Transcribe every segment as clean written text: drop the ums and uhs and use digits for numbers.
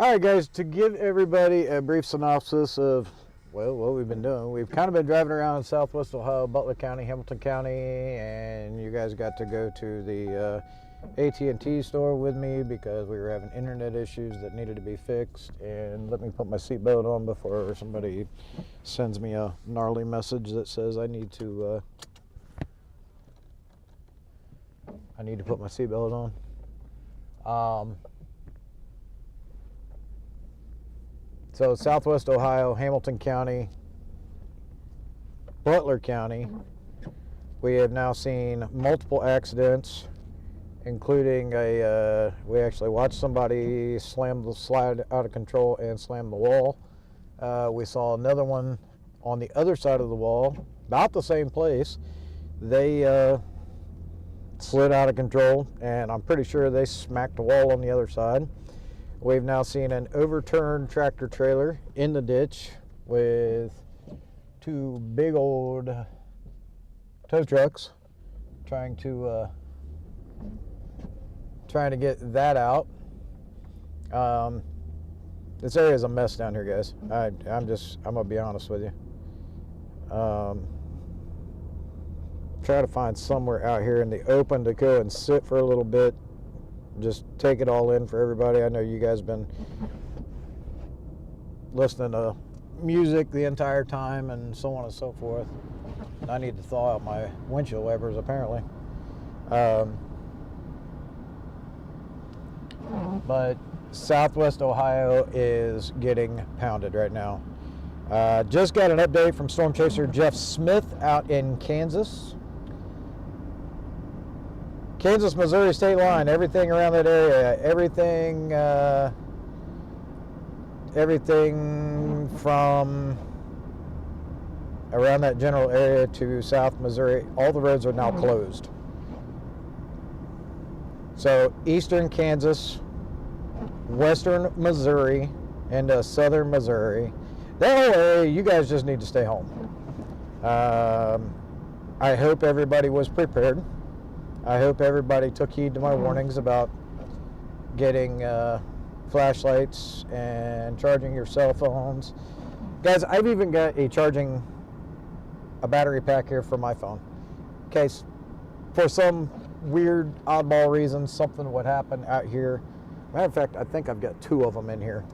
All right, guys, to give everybody a brief synopsis of, well, what we've been doing. We've kind of been driving around in Southwest Ohio, Butler County, Hamilton County, and you guys got to go to the AT&T store with me because we were having internet issues that needed to be fixed. And let me put my seatbelt on before somebody sends me a gnarly message that says I need to put my seatbelt on. So Southwest Ohio, Hamilton County, Butler County, we have now seen multiple accidents, including we actually watched somebody slam the slide out of control and slam the wall. We saw another one on the other side of the wall, about the same place. They slid out of control, and I'm pretty sure they smacked the wall on the other side. We've now seen an overturned tractor trailer in the ditch with two big old tow trucks trying to get that out. This area is a mess down here, guys. I'm gonna be honest with you. Try to find somewhere out here in the open to go and sit for a little bit. Just take it all in for everybody. I know you guys have been listening to music the entire time and so on and so forth. I need to thaw out my windshield wipers, apparently. But Southwest Ohio is getting pounded right now. Just got an update from Storm Chaser Jeff Smith out in Kansas. Kansas, Missouri state line, everything around that area, everything from around that general area to South Missouri, all the roads are now closed. So eastern Kansas, western Missouri, and southern Missouri, that whole area, you guys just need to stay home. I hope everybody was prepared. I hope everybody took heed to my warnings about getting flashlights and charging your cell phones. Guys, I've even got a battery pack here for my phone. In case for some weird oddball reason something would happen out here. Matter of fact, I think I've got two of them in here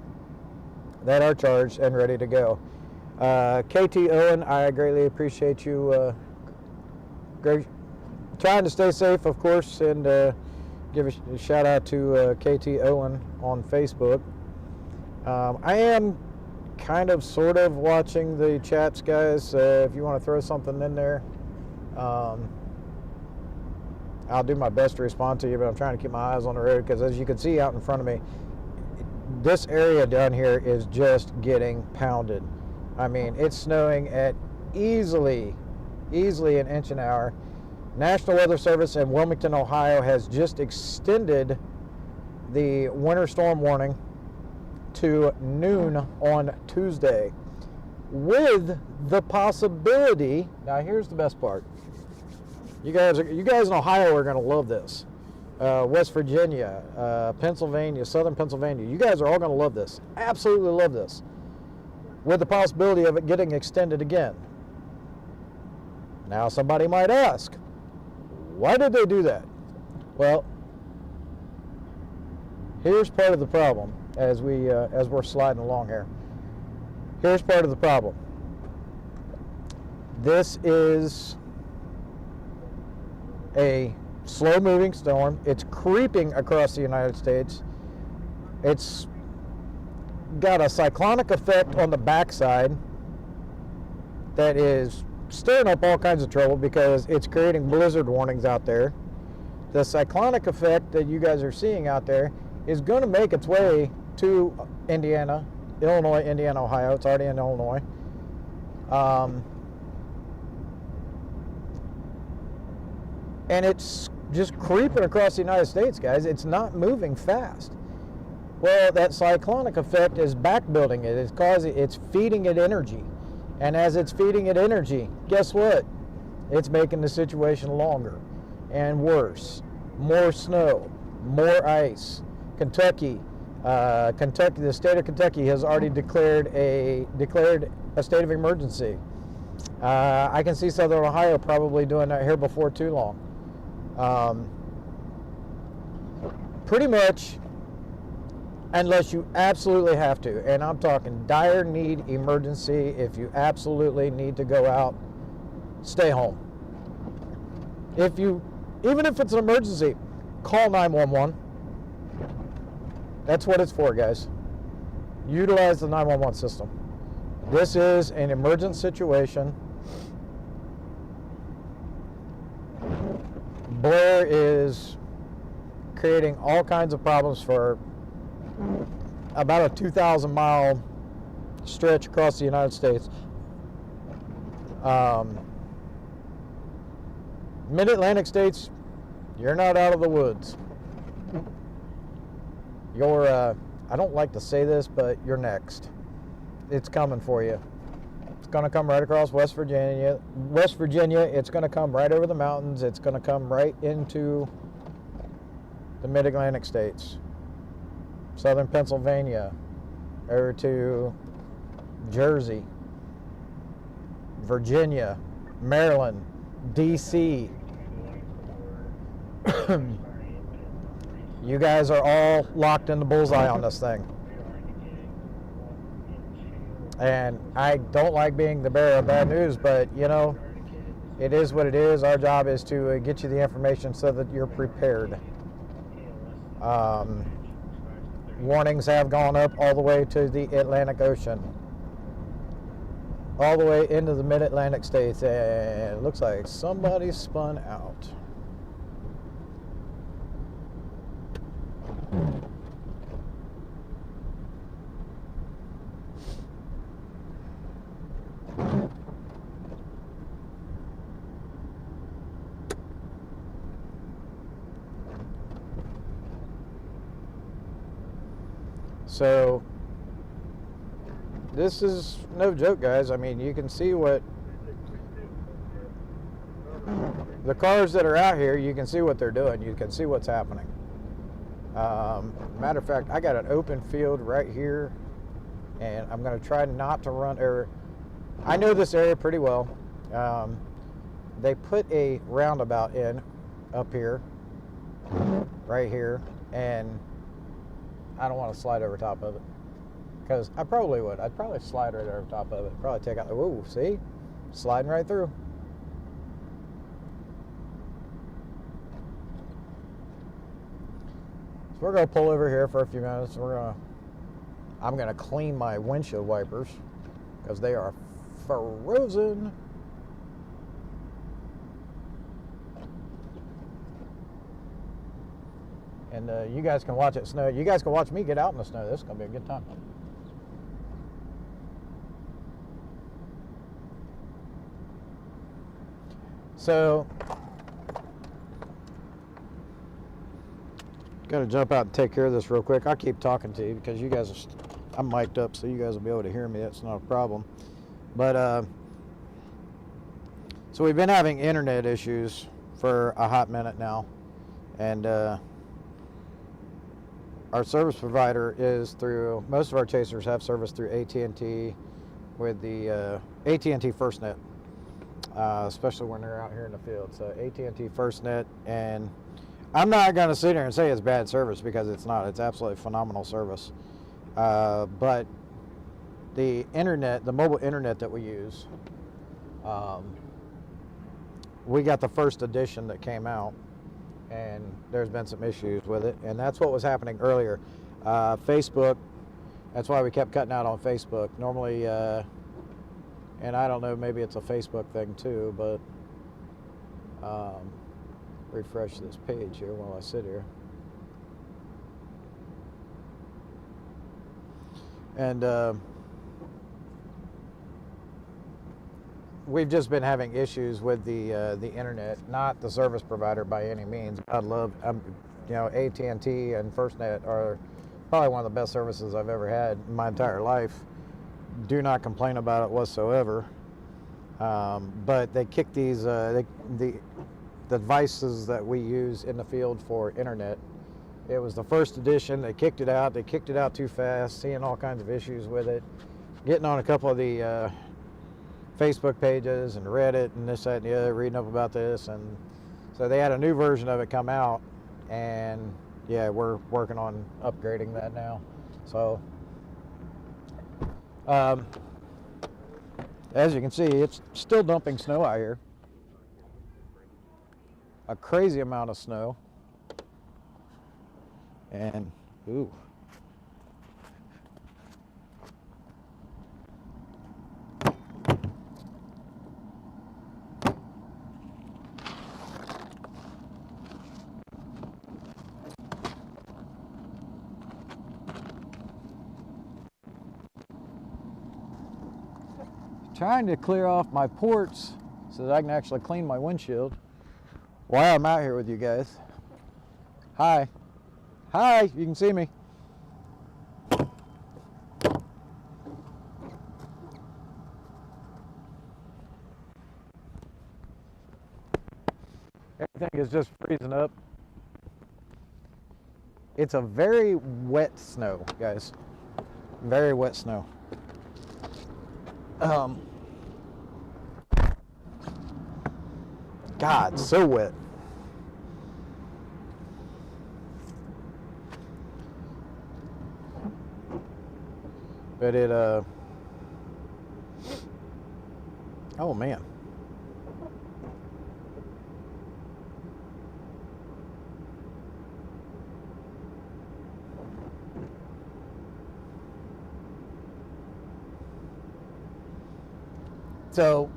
that are charged and ready to go. KT Owen, I greatly appreciate you trying to stay safe, of course, and give a shout out to KT Owen on Facebook. I am kind of sort of watching the chats, guys. If you want to throw something in there, I'll do my best to respond to you, but I'm trying to keep my eyes on the road because, as you can see out in front of me, this area down here is just getting pounded. I mean, it's snowing at easily an inch an hour. National Weather Service in Wilmington, Ohio has just extended the winter storm warning to noon on Tuesday, with the possibility, now here's the best part, you guys in Ohio are going to love this, West Virginia, Pennsylvania, Southern Pennsylvania, you guys are all going to love this, absolutely love this, with the possibility of it getting extended again. Now somebody might ask, why did they do that? Well, here's part of the problem as we're sliding along here. Here's part of the problem. This is a slow-moving storm. It's creeping across the United States. It's got a cyclonic effect on the backside that is stirring up all kinds of trouble because it's creating blizzard warnings out there. The cyclonic effect that you guys are seeing out there is going to make its way to Indiana, Illinois, Indiana, Ohio. It's already in Illinois. And it's just creeping across the United States, guys. It's not moving fast. Well, that cyclonic effect is backbuilding it. It's feeding it energy. And as it's feeding it energy, guess what? It's making the situation longer and worse. More snow, more ice. Kentucky, Kentucky, the state of Kentucky has already declared a state of emergency. I can see Southern Ohio probably doing that here before too long. Pretty much, unless you absolutely have to, and I'm talking dire need, emergency, if you absolutely need to go out, stay home. Even if it's an emergency, call 911. That's what it's for, guys. Utilize the 911 system. This is an emergent situation. Blair is creating all kinds of problems for about a 2,000 mile stretch across the United States. Mid-Atlantic states, you're not out of the woods. I don't like to say this, but you're next. It's coming for you. It's going to come right across West Virginia. It's going to come right over the mountains. It's going to come right into the Mid-Atlantic states. Southern Pennsylvania, over to Jersey, Virginia, Maryland, D.C. You guys are all locked in the bullseye on this thing. And I don't like being the bearer of bad news, but you know, it is what it is. Our job is to get you the information so that you're prepared. Warnings have gone up all the way to the Atlantic Ocean, all the way into the Mid-Atlantic states, and it looks like somebody spun out. So this is no joke, guys. I mean, you can see what the cars that are out here, you can see what they're doing. You can see what's happening. Matter of fact, I got an open field right here, and I'm going to try not to run over. I know this area pretty well. They put a roundabout in up here, right here, and I don't want to slide over top of it, because I probably would. I'd probably slide right over top of it. Probably take out the, whoa, see? Sliding right through. So we're going to pull over here for a few minutes. I'm going to clean my windshield wipers, because they are frozen. And you guys can watch it snow. You guys can watch me get out in the snow. This is going to be a good time. So, got to jump out and take care of this real quick. I'll keep talking to you because you guys are, I'm mic'd up, so you guys will be able to hear me. That's not a problem. But, so we've been having internet issues for a hot minute now. And, our service provider is through, most of our chasers have service through AT&T with the AT&T FirstNet, especially when they're out here in the field. So AT&T FirstNet, and I'm not going to sit here and say it's bad service, because it's not. It's absolutely phenomenal service. But the internet, the mobile internet that we use, we got the first edition that came out, and there's been some issues with it, and that's what was happening earlier. Facebook, that's why we kept cutting out on Facebook. Normally, and I don't know, maybe it's a Facebook thing too, but refresh this page here while I sit here. And we've just been having issues with the internet, not the service provider by any means. I love, you know, AT&T and FirstNet are probably one of the best services I've ever had in my entire life. Do not complain about it whatsoever. But they kick these the devices that we use in the field for internet. It was the first edition. They kicked it out. They kicked it out too fast, seeing all kinds of issues with it. Getting on a couple of the Facebook pages and Reddit and this, that, and the other, reading up about this. And so they had a new version of it come out. And yeah, we're working on upgrading that now. So as you can see, it's still dumping snow out here. A crazy amount of snow. And, ooh. Trying to clear off my ports so that I can actually clean my windshield while I'm out here with you guys. Hi. Hi, you can see me. Everything is just freezing up. It's a very wet snow, guys. Very wet snow. God, so wet. But it, oh man. So,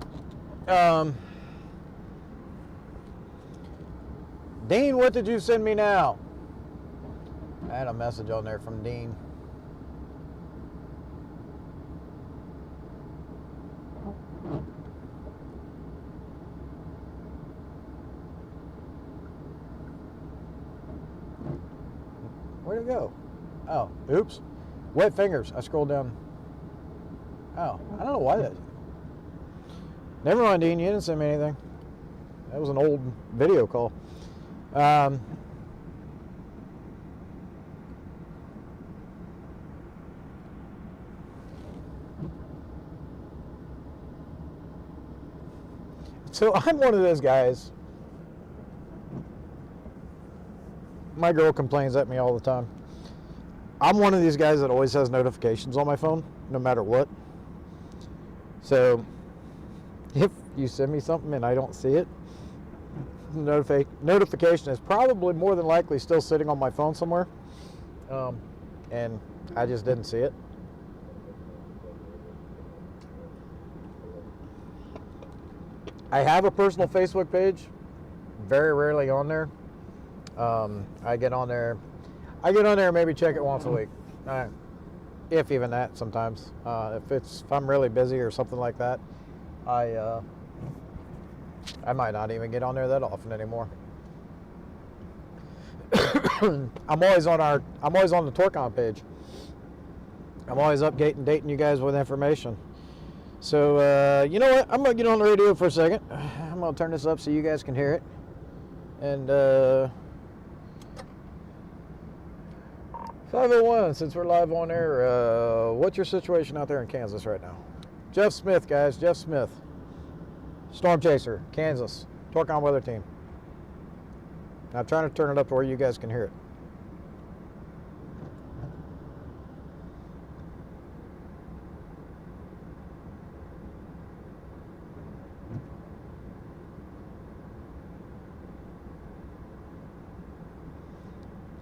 Dean, what did you send me now? I had a message on there from Dean. Where'd it go? Oh, oops. Wet fingers. I scrolled down. Oh, I don't know why that. Never mind, Dean. You didn't send me anything. That was an old video call. So I'm one of those guys. My girl complains at me all the time. I'm one of these guys that always has notifications on my phone, no matter what. So if you send me something and I don't see it, the notification is probably more than likely still sitting on my phone somewhere, and I just didn't see it. I have a personal Facebook page, very rarely on there. I get on there and maybe check it once a week, if even that sometimes. If I'm really busy or something like that, I might not even get on there that often anymore. I'm always on the TorqueOn page. I'm always updating you guys with information. So you know what? I'm gonna get on the radio for a second. I'm gonna turn this up so you guys can hear it. And 501, since we're live on air, what's your situation out there in Kansas right now? Jeff Smith, guys. Jeff Smith. Storm Chaser, Kansas. TorqueOn weather team. Now I'm trying to turn it up to where you guys can hear it.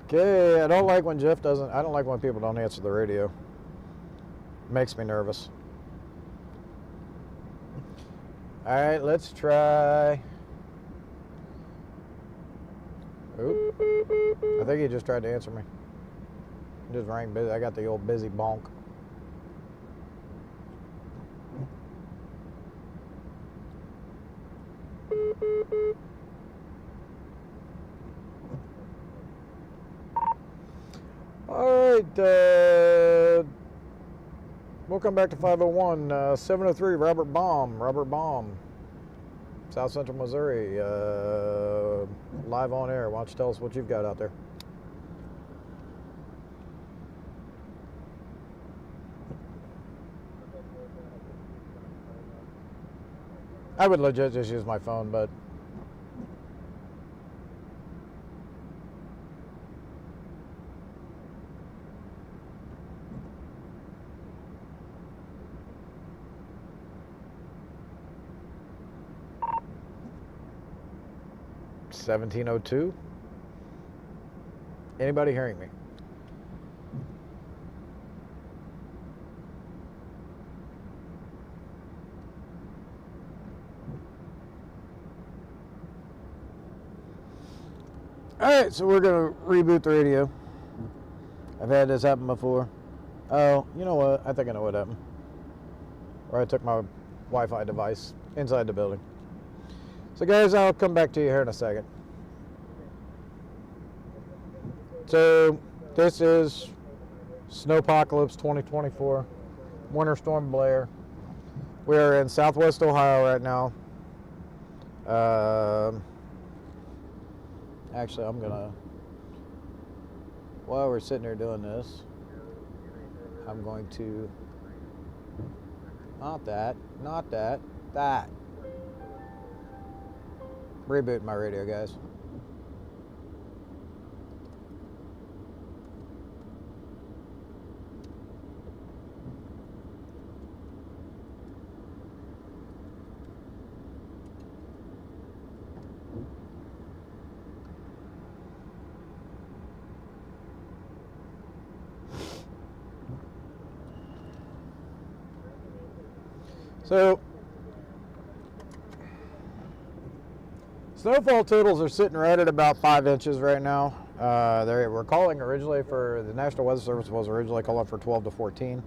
Okay, I don't like when Jeff doesn't, I don't like when people don't answer the radio. It makes me nervous. All right, let's try. Oop. I think he just tried to answer me. It just rang busy. I got the old busy bonk. All right, we'll come back to 501, 703, Robert Baum, South Central Missouri, live on air. Why don't you tell us what you've got out there? I would legit just use my phone, but $17:02. Anybody hearing me? Alright, so we're going to reboot the radio. I've had this happen before. Oh, you know what? I think I know what happened. Or I took my Wi-Fi device inside the building. So guys, I'll come back to you here in a second. So this is Snowpocalypse 2024, Winter Storm Blair. We are in Southwest Ohio right now. Actually, I'm gonna, while we're sitting here doing this, I'm going to, not that, that. Reboot my radio, guys. So, snowfall totals are sitting right at about 5 inches right now. They were calling originally for, the National Weather Service was originally calling for 12 to 14.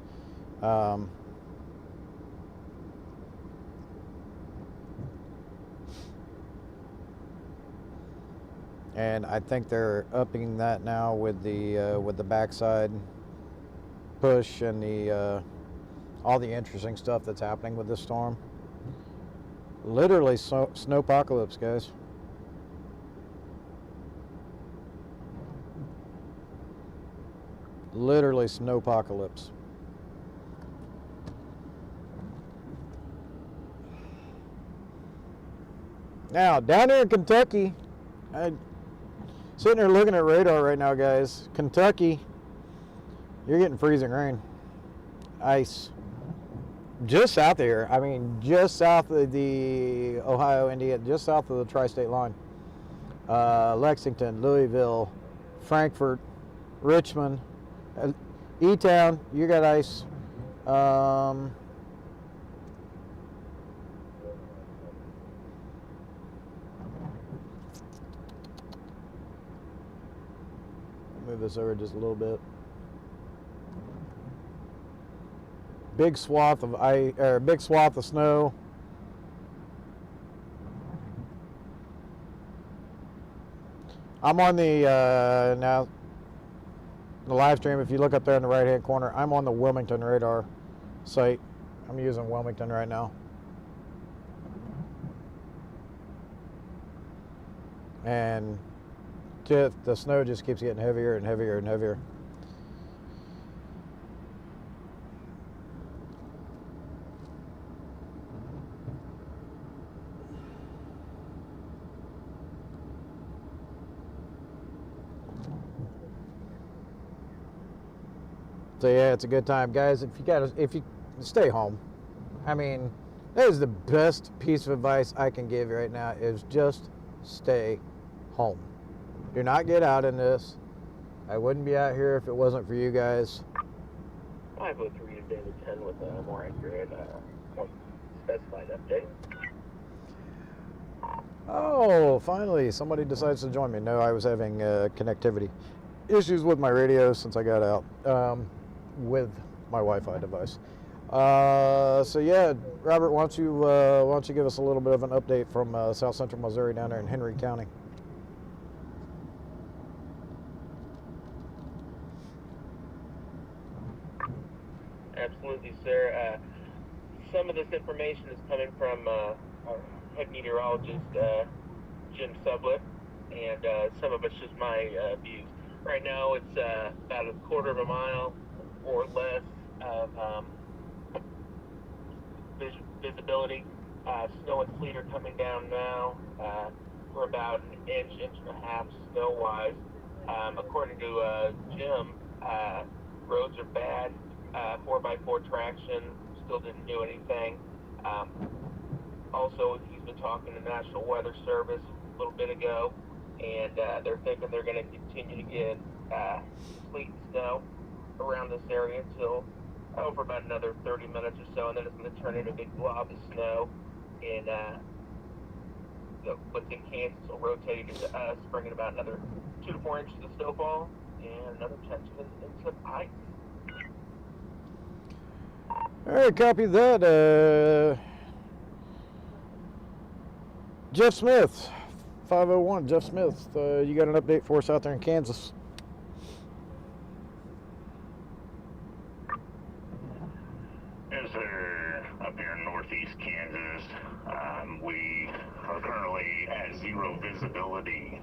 And I think they're upping that now with the backside push and the all the interesting stuff that's happening with this storm. Literally snowpocalypse, guys. Literally snowpocalypse. Now, down here in Kentucky, I'm sitting here looking at radar right now, guys. Kentucky, you're getting freezing rain. Ice. Just south of here. I mean, just south of the Ohio, Indiana, just south of the tri-state line. Lexington, Louisville, Frankfort, Richmond, E-Town, you got ice. Move this over just a little bit. Big swath of ice, or big swath of snow. I'm on the now the live stream. If you look up there in the right hand corner, I'm on the Wilmington radar site. I'm using Wilmington right now, and the snow just keeps getting heavier and heavier and heavier. So yeah, it's a good time, guys. If you stay home, I mean, that is the best piece of advice I can give you right now is just stay home. Do not get out in this. I wouldn't be out here if it wasn't for you guys. 503 to David 10 with a more accurate, more specified update. Oh, finally, somebody decides to join me. No, I was having connectivity issues with my radio since I got out with my Wi-Fi device. So yeah, Robert, why don't you give us a little bit of an update from South Central Missouri down there in Henry County? Absolutely, sir. Some of this information is coming from our head meteorologist, Jim Sublett, and some of it's just my views. Right now, it's about a quarter of a mile or less of visibility Snow and sleet are coming down now. We're about an inch and a half snow-wise. According to Jim, roads are bad. 4x4 traction still didn't do anything. Also, he's been talking to National Weather Service a little bit ago, and they're thinking they're going to continue to get sleet and snow around this area until for about another 30 minutes or so, and then it's going to turn into a big blob of snow. And what's in Kansas will rotate into us, bringing about another 2 to 4 inches of snowfall and another 10 inches of ice. All right, copy that. Jeff Smith, 501. Jeff Smith, you got an update for us out there in Kansas? Yes, sir. Up here in northeast Kansas, we are currently at 0 visibility.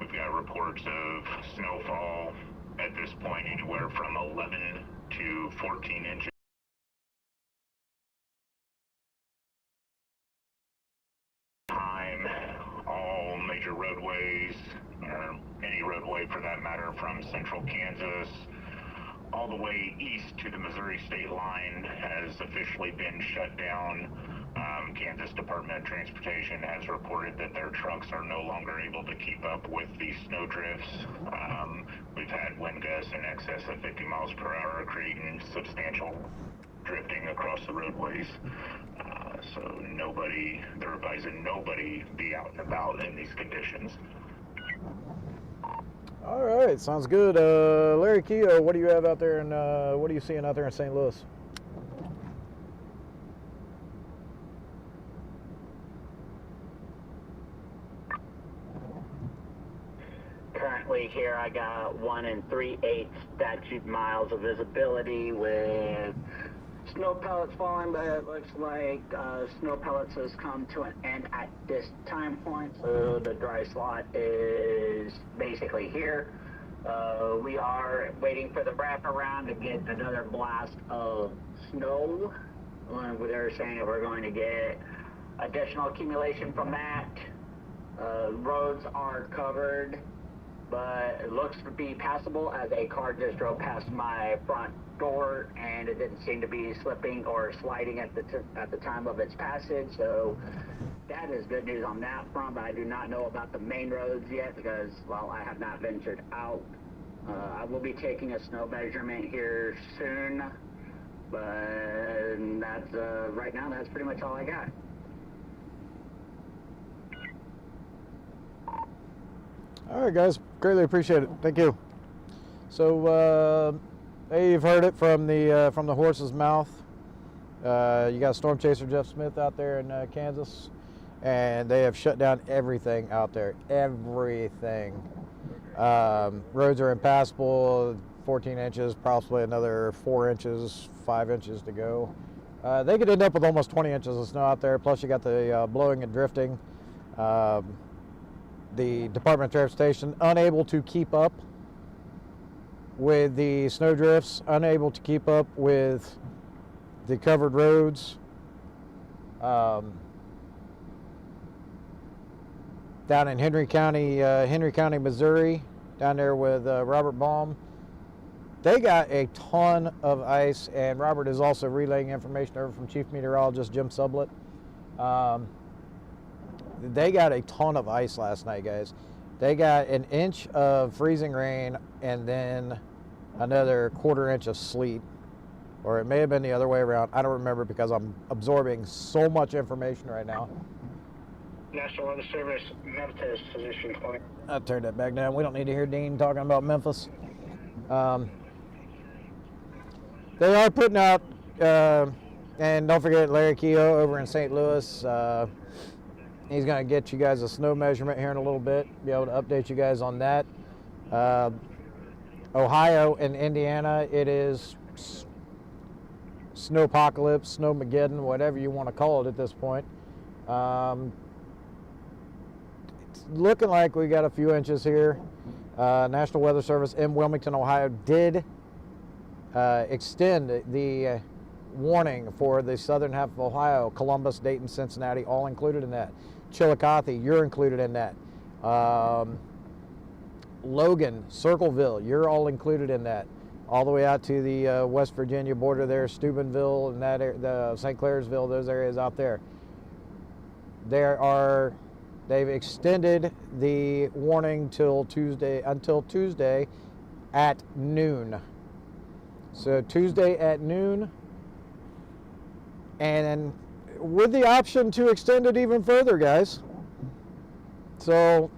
We've got reports of snowfall at this point anywhere from 11 to 14 inches. All major roadways, or any roadway for that matter, from central Kansas all the way east to the Missouri state line has officially been shut down. Kansas Department of Transportation has reported that their trucks are no longer able to keep up with these snow drifts. We've had wind gusts in excess of 50 miles per hour, creating substantial drifting across the roadways. So they're advising nobody be out and about in these conditions. All right, sounds good. Larry Keogh, what do you have out there, and what are you seeing out there in St. Louis? Currently here I got 1 3/8 statute miles of visibility with snow pellets falling, but it looks like snow pellets has come to an end at this time point, so the dry slot is basically here. We are waiting for the wraparound to get another blast of snow. They're saying that we're going to get additional accumulation from that. Roads are covered, but it looks to be passable as a car just drove past my front door and it didn't seem to be slipping or sliding at the time of its passage, so that is good news on that front. But I do not know about the main roads yet because, well, I have not ventured out. I will be taking a snow measurement here soon, but that's right now that's pretty much all I got. All right, guys, greatly appreciate it. Thank you. So, hey, you've heard it from the horse's mouth. You got Storm Chaser Jeff Smith out there in Kansas, and they have shut down everything out there. Everything. Roads are impassable. 14 inches, possibly another 4 inches, 5 inches to go. They could end up with almost 20 inches of snow out there. Plus, you got the blowing and drifting. The Department of Transportation unable to keep up with the snow drifts, unable to keep up with the covered roads. Down in Henry County, Missouri, down there with Robert Baum, they got a ton of ice, and Robert is also relaying information over from Chief Meteorologist Jim Sublett. They got a ton of ice last night, guys. They got an inch of freezing rain and then another 1/4 inch of sleet. Or it may have been the other way around. I don't remember because I'm absorbing so much information right now. National Weather Service, Memphis position point. I'll turn that back down. We don't need to hear Dean talking about Memphis. They are putting out, and don't forget Larry Keogh over in St. Louis. He's going to get you guys a snow measurement here in a little bit, be able to update you guys on that. Ohio and Indiana, it is snowpocalypse, snowmageddon, whatever you want to call it at this point. It's looking like we got a few inches here. National Weather Service in Wilmington, Ohio did extend the warning for the southern half of Ohio, Columbus, Dayton, Cincinnati, all included in that. Chillicothe, you're included in that. Logan, Circleville, you're all included in that. All the way out to the West Virginia border there, Steubenville and that the St. Clairsville, those areas out there. They've extended the warning until Tuesday at noon. So Tuesday at noon, and with the option to extend it even further, guys. So,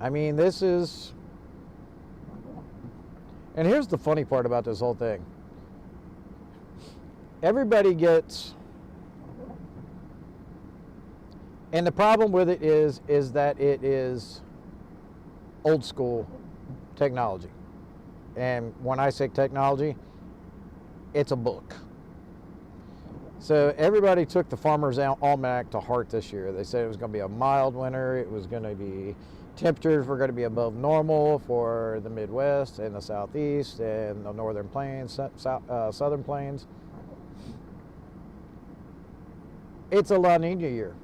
I mean, this is, and here's the funny part about this whole thing. Everybody gets, and the problem with it is that it is old school technology. And when I say technology, it's a book. So everybody took the Farmer's Almanac to heart this year. They said it was going to be a mild winter. It was going to be, temperatures were going to be above normal for the Midwest and the Southeast and the Northern Plains, Southern Plains. It's a La Nina year.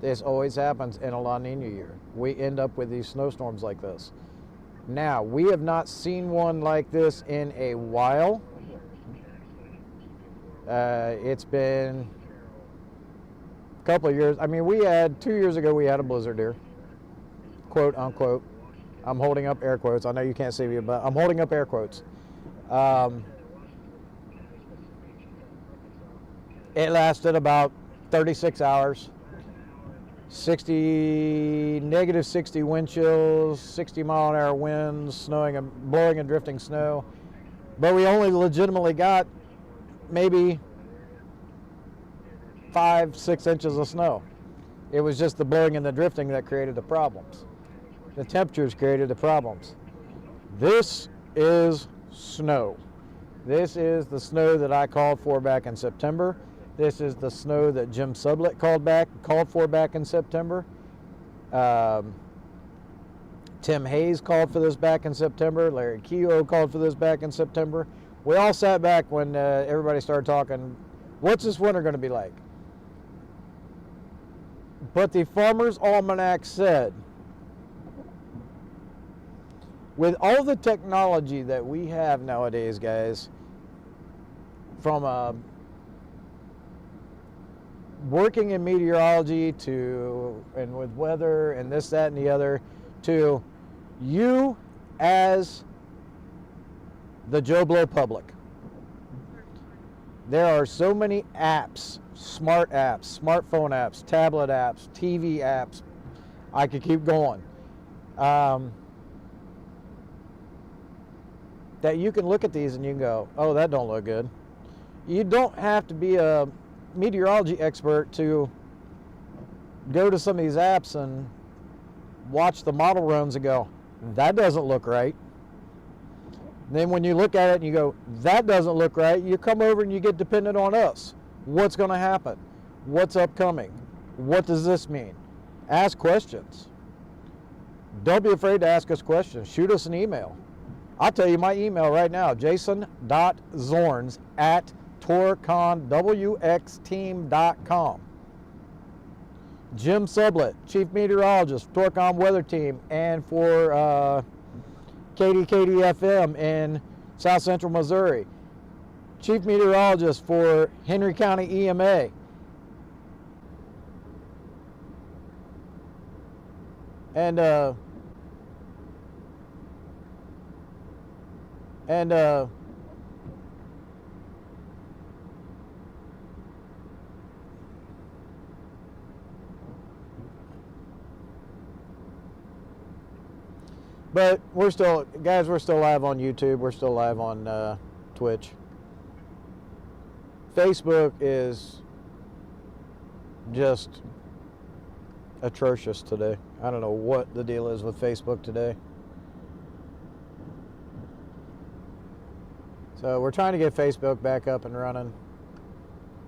This always happens in a La Nina year. We end up with these snowstorms like this. Now, we have not seen one like this in a while. It's been a couple of years. I mean, 2 years ago, we had a blizzard here, quote unquote. I'm holding up air quotes. I know you can't see me, but I'm holding up air quotes. It lasted about 36 hours. Negative 60 wind chills, 60-mile-an-hour winds, snowing and blowing and drifting snow. But we only legitimately got maybe 5-6 inches of snow. It was just the blowing and the drifting that created the problems. The temperatures created the problems. This is snow. This is the snow that I called for back in September. This is the snow that Jim Sublett called for back in September. Tim Hayes called for this back in September. Larry Keogh called for this back in September. We all sat back when everybody started talking, what's this winter going to be like? But the Farmer's Almanac said, with all the technology that we have nowadays, guys, from working in meteorology and with weather and this, that, and the other, to you as the Joe Blow public. There are so many apps, smart apps, smartphone apps, tablet apps, TV apps. I could keep going. That you can look at these and you can go, oh, that don't look good. You don't have to be a meteorology expert to go to some of these apps and watch the model runs and go, that doesn't look right. Then when you look at it and you go, that doesn't look right, you come over and you get dependent on us. What's going to happen? What's upcoming? What does this mean? Ask questions. Don't be afraid to ask us questions. Shoot us an email. I'll tell you my email right now, jason.zorns@torconwxteam.com. Jim Sublett, Chief Meteorologist, Torcon Weather Team, and for KDKD-FM in South Central Missouri. Chief Meteorologist for Henry County EMA. But we're still live on YouTube. We're still live on Twitch. Facebook is just atrocious today. I don't know what the deal is with Facebook today. So we're trying to get Facebook back up and running.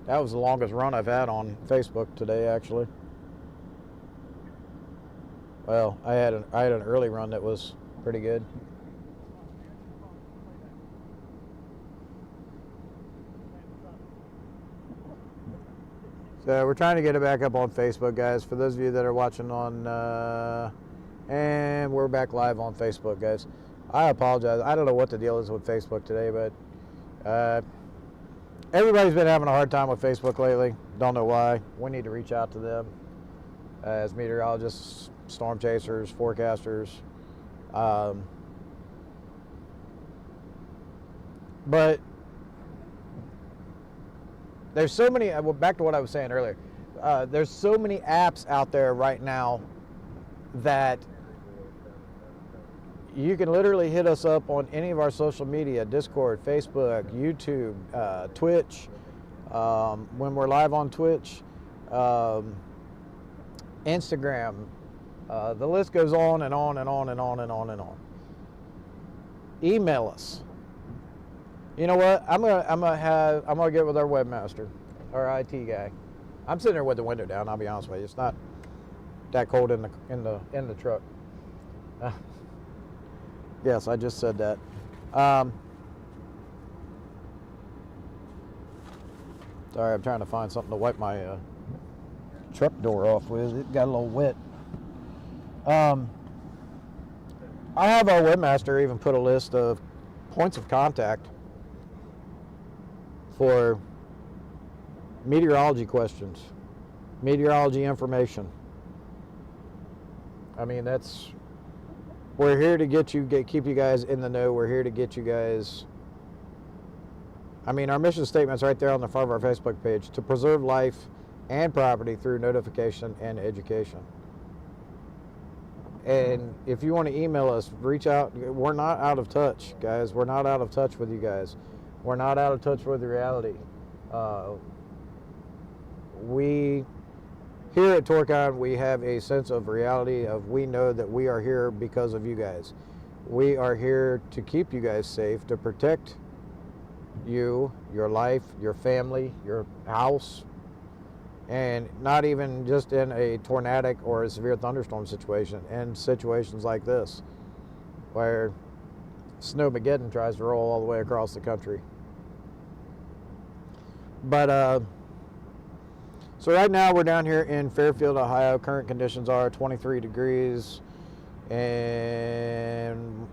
That was the longest run I've had on Facebook today, actually. Well, I had an early run that was pretty good. So we're trying to get it back up on Facebook, guys. For those of you that are watching on, and we're back live on Facebook, guys. I apologize. I don't know what the deal is with Facebook today, but everybody's been having a hard time with Facebook lately. Don't know why. We need to reach out to them as meteorologists, storm chasers, forecasters. But there's so many, back to what I was saying earlier, there's so many apps out there right now that you can literally hit us up on any of our social media, Discord, Facebook, YouTube, Twitch, when we're live on Twitch, Instagram, the list goes on and on and on and on and on and on. Email us. You know what? I'm gonna get with our webmaster, our IT guy. I'm sitting there with the window down. I'll be honest with you. It's not that cold in the truck. Yes, I just said that. Sorry, I'm trying to find something to wipe my truck door off with. It got a little wet. I have our webmaster even put a list of points of contact for meteorology questions, meteorology information. I mean, we're here to keep you guys in the know. We're here to get you guys. I mean, our mission statement's right there on the front of our Facebook page: to preserve life and property through notification and education. And if you want to email us, reach out. We're not out of touch, guys. We're not out of touch with you guys. We're not out of touch with reality. We here at TorCon, we have a sense of reality we know that we are here because of you guys. We are here to keep you guys safe, to protect you, your life, your family, your house, and not even just in a tornadic or a severe thunderstorm situation, in situations like this, where Snowmageddon tries to roll all the way across the country. But, so right now we're down here in Fairfield, Ohio. Current conditions are 23 degrees, and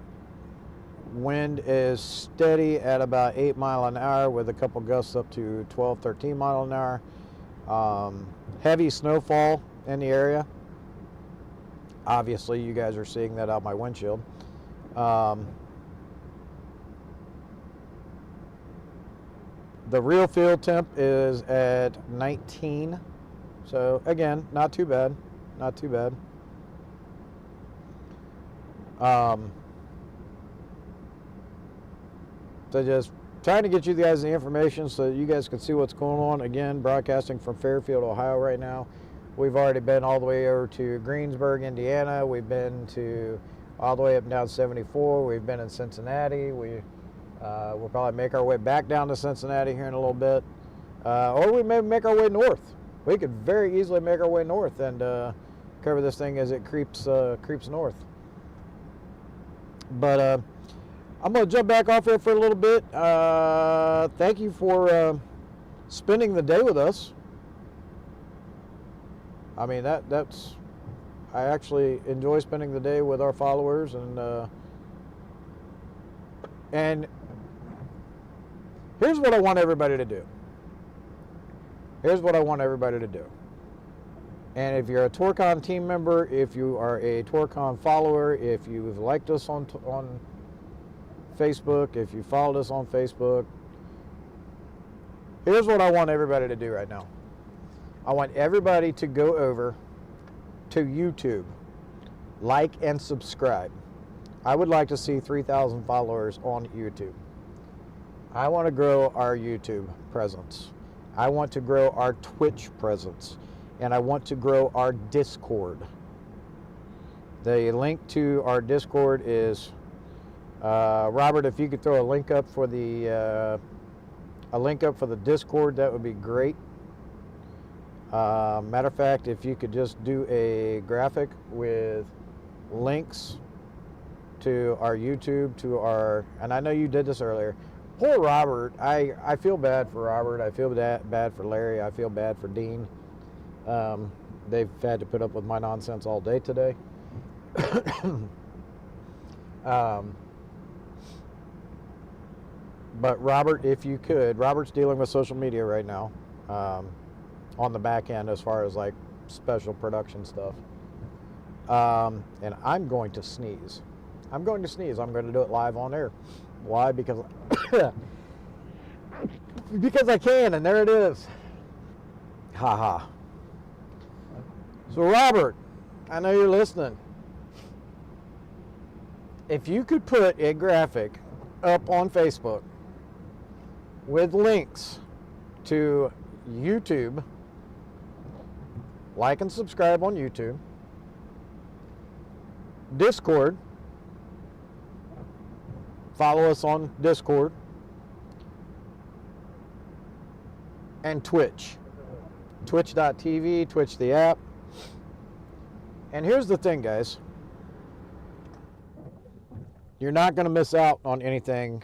wind is steady at about 8 miles an hour with a couple gusts up to 12, 13 miles an hour. Heavy snowfall in the area. Obviously, you guys are seeing that out my windshield. The real field temp is at 19. So again, not too bad. Not too bad. So just trying to get you guys the information so that you guys can see what's going on. Again, broadcasting from Fairfield, Ohio right now. We've already been all the way over to Greensburg, Indiana. We've been to all the way up and down 74. We've been in Cincinnati. We'll probably make our way back down to Cincinnati here in a little bit. Or we may make our way north. We could very easily make our way north and cover this thing as it creeps north. But I'm going to jump back off here for a little bit. Thank you for spending the day with us. I mean, I actually enjoy spending the day with our followers, and here's what I want everybody to do. Here's what I want everybody to do. And if you're a TorCon team member, if you are a TorCon follower, if you've liked us on Facebook, if you followed us on Facebook, here's what I want everybody to do right now. I want everybody to go over to YouTube, like and subscribe. I would like to see 3,000 followers on YouTube. I want to grow our YouTube presence. I want to grow our Twitch presence. And I want to grow our Discord. The link to our Discord is, Robert, if you could throw a link up for the Discord, that would be great. Matter of fact, if you could just do a graphic with links to our YouTube, and I know you did this earlier, Poor Robert. I feel bad for Robert. I feel bad for Larry. I feel bad for Dean. They've had to put up with my nonsense all day today. But Robert, if you could, Robert's dealing with social media right now, on the back end as far as like special production stuff. And I'm going to sneeze. I'm going to sneeze. I'm going to do it live on air. Why? Because because I can, and there it is. Ha. So Robert, I know you're listening. If you could put a graphic up on Facebook with links to YouTube, like and subscribe on YouTube, Discord, follow us on Discord, and Twitch. Twitch.tv, Twitch the app. And here's the thing, guys. You're not going to miss out on anything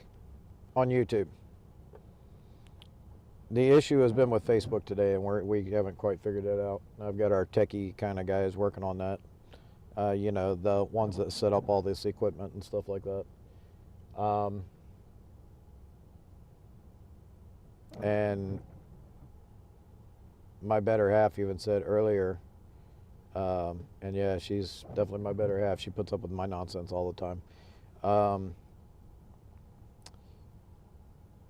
on YouTube. The issue has been with Facebook today, and we haven't quite figured it out. I've got our techie kind of guys working on that. You know, the ones that set up all this equipment and stuff like that. And my better half even said earlier, and yeah, she's definitely my better half. She puts up with my nonsense all the time.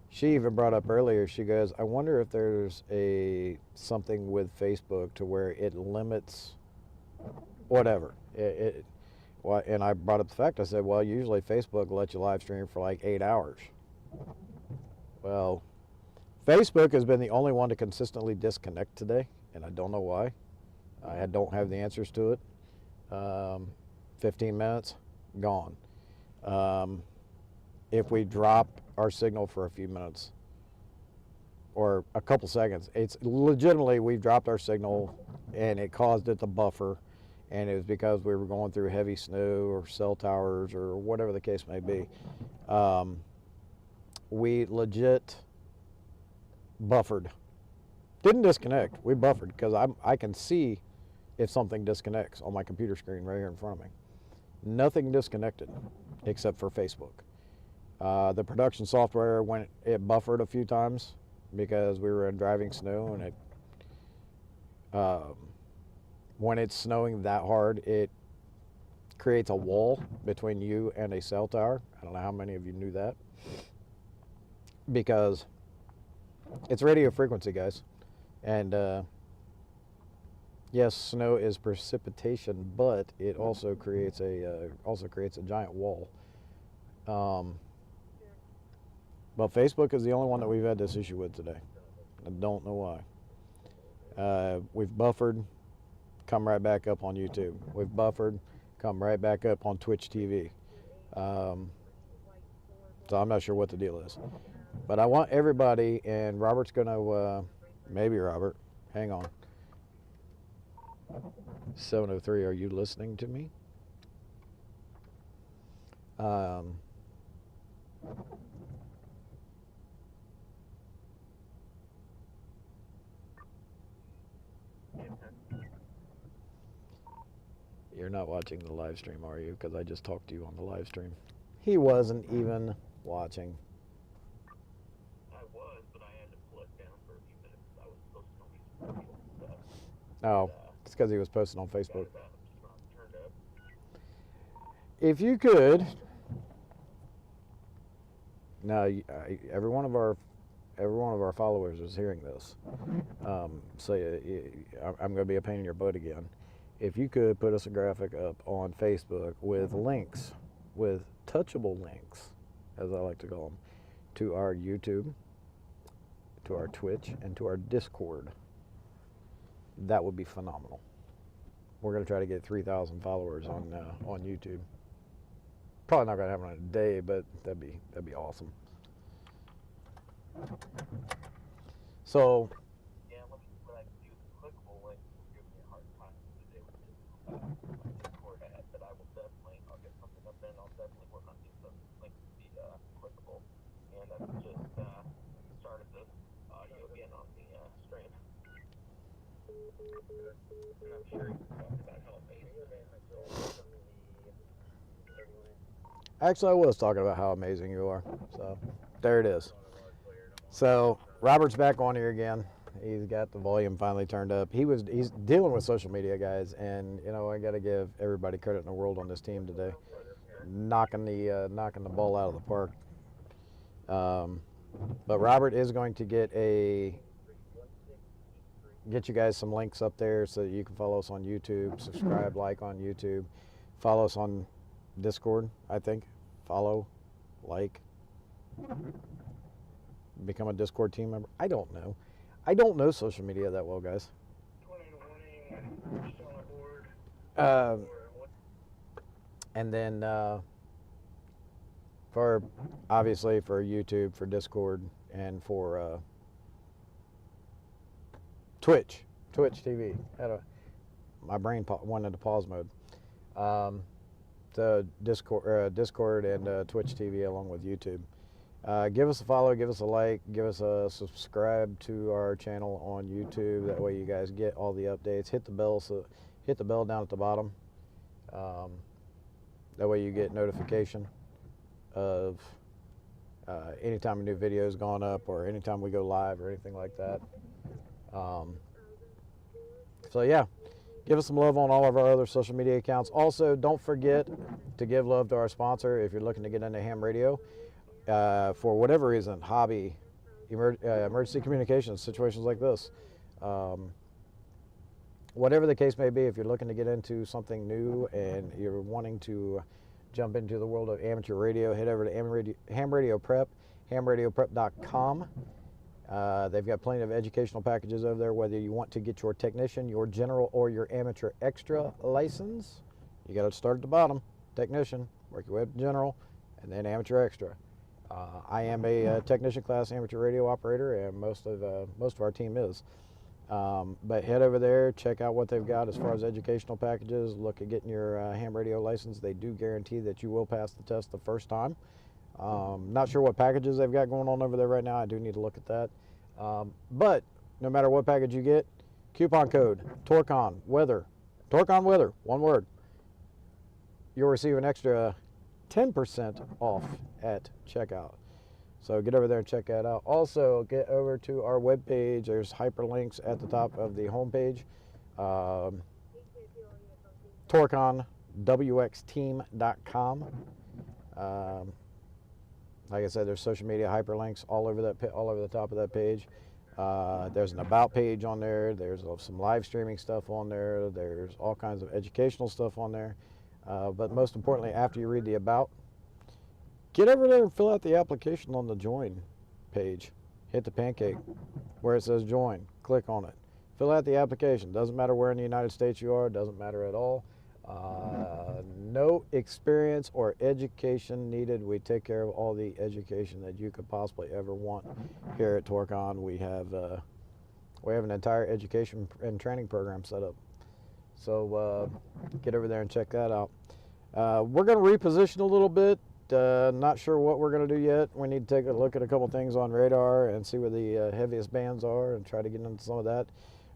She even brought up earlier, she goes, I wonder if there's something with Facebook to where it limits whatever. And I brought up the fact, I said, well, usually Facebook lets you live stream for like 8 hours. Well, Facebook has been the only one to consistently disconnect today, and I don't know why. I don't have the answers to it. 15 minutes, gone. If we drop our signal for a few minutes or a couple seconds, it's legitimately, we've dropped our signal and it caused it to buffer, and it was because we were going through heavy snow or cell towers or whatever the case may be. We legit buffered. Didn't disconnect, we buffered, because I can see if something disconnects on my computer screen right here in front of me. Nothing disconnected except for Facebook. The production software, when it buffered a few times because we were in driving snow, and when it's snowing that hard, it creates a wall between you and a cell tower. I don't know how many of you knew that, because it's radio frequency, guys. And yes, snow is precipitation, but it also creates a giant wall. But Facebook is the only one that we've had this issue with today. I don't know why. We've buffered, come right back up on YouTube. We've buffered, come right back up on Twitch TV. So I'm not sure what the deal is. But I want everybody, and Robert's going to, maybe Robert, hang on. 703, are you listening to me? You're not watching the live stream, are you? Because I just talked to you on the live stream. He wasn't even watching. I was, but I had to pull it down for a few minutes. I was posting on these stuff. Oh, it's because he was posting on Facebook. Turned up. If you could, now every one of our followers is hearing this. So I'm going to be a pain in your butt again. If you could put us a graphic up on Facebook with links, with touchable links, as I like to call them, to our YouTube, to our Twitch, and to our Discord, that would be phenomenal. We're going to try to get 3,000 followers on YouTube. Probably not going to happen in a day, but that'd be awesome. So. Yeah, what I can do with the clickable links will give me a hard time today with this Discord ad, but I'll get something up there, and I'll definitely work on getting those links to be clickable. And that's just And I'm sure you can talk about how amazing Actually, I was talking about how amazing you are. So, there it is. So, Robert's back on here again. He's got the volume finally turned up. He's dealing with social media, guys, and you know I got to give everybody credit in the world on this team today, knocking the ball out of the park. But Robert is going to get you guys some links up there so that you can follow us on YouTube, subscribe, like on YouTube, follow us on Discord. I think follow, like, become a Discord team member. I don't know. I don't know social media that well, guys. And then obviously for YouTube, for Discord, and for Twitch TV. My brain went into pause mode. The Discord and Twitch TV along with YouTube. Give us a follow, give us a like, give us a subscribe to our channel on YouTube. That way you guys get all the updates. Hit the bell down at the bottom. That way you get notification of anytime a new video is gone up or anytime we go live or anything like that. So yeah, give us some love on all of our other social media accounts. Also, don't forget to give love to our sponsor if you're looking to get into ham radio. For whatever reason, hobby, emergency communications, situations like this. Whatever the case may be, if you're looking to get into something new and you're wanting to jump into the world of amateur radio, head over to Ham Radio Prep, hamradioprep.com. They've got plenty of educational packages over there, whether you want to get your technician, your general, or your amateur extra license. You got to start at the bottom, technician, work your way up to general, and then amateur extra. I am a technician class amateur radio operator, and most of our team is. But head over there, check out what they've got as far as educational packages. Look at getting your ham radio license. They do guarantee that you will pass the test the first time. Not sure what packages they've got going on over there right now. I do need to look at that. But no matter what package you get, coupon code TORCON WEATHER, one word. You'll receive an extra 10% off at checkout. So get over there and check that out. Also, get over to our webpage. There's hyperlinks at the top of the homepage. TorconWXteam.com. Like I said, there's social media hyperlinks all over the top of that page. There's an about page on there. There's some live streaming stuff on there. There's all kinds of educational stuff on there. But most importantly, after you read the about, get over there and fill out the application on the join page. Hit the pancake where it says join. Click on it. Fill out the application. Doesn't matter where in the United States you are. Doesn't matter at all. No experience or education needed. We take care of all the education that you could possibly ever want here at Torcon. We have an entire education and training program set up. So get over there and check that out. We're going to reposition a little bit. Not sure what we're going to do yet. We need to take a look at a couple things on radar and see where the heaviest bands are and try to get into some of that.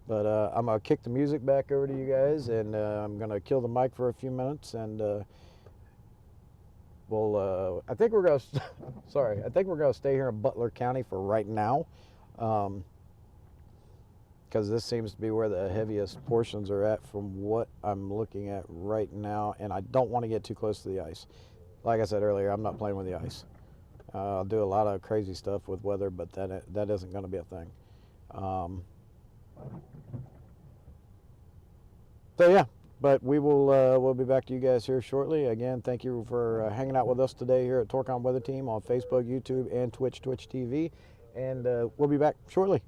But I'm going to kick the music back over to you guys, and I'm going to kill the mic for a few minutes, and I think we're going to I think we're going to stay here in Butler County for right now, because this seems to be where the heaviest portions are at from what I'm looking at right now, and I don't want to get too close to the ice. Like I said earlier, I'm not playing with the ice. I'll do a lot of crazy stuff with weather, but that isn't going to be a thing. So yeah, but we'll be back to you guys here shortly. Again, thank you for hanging out with us today here at Torcon Weather Team on Facebook, YouTube, and Twitch TV, and we'll be back shortly.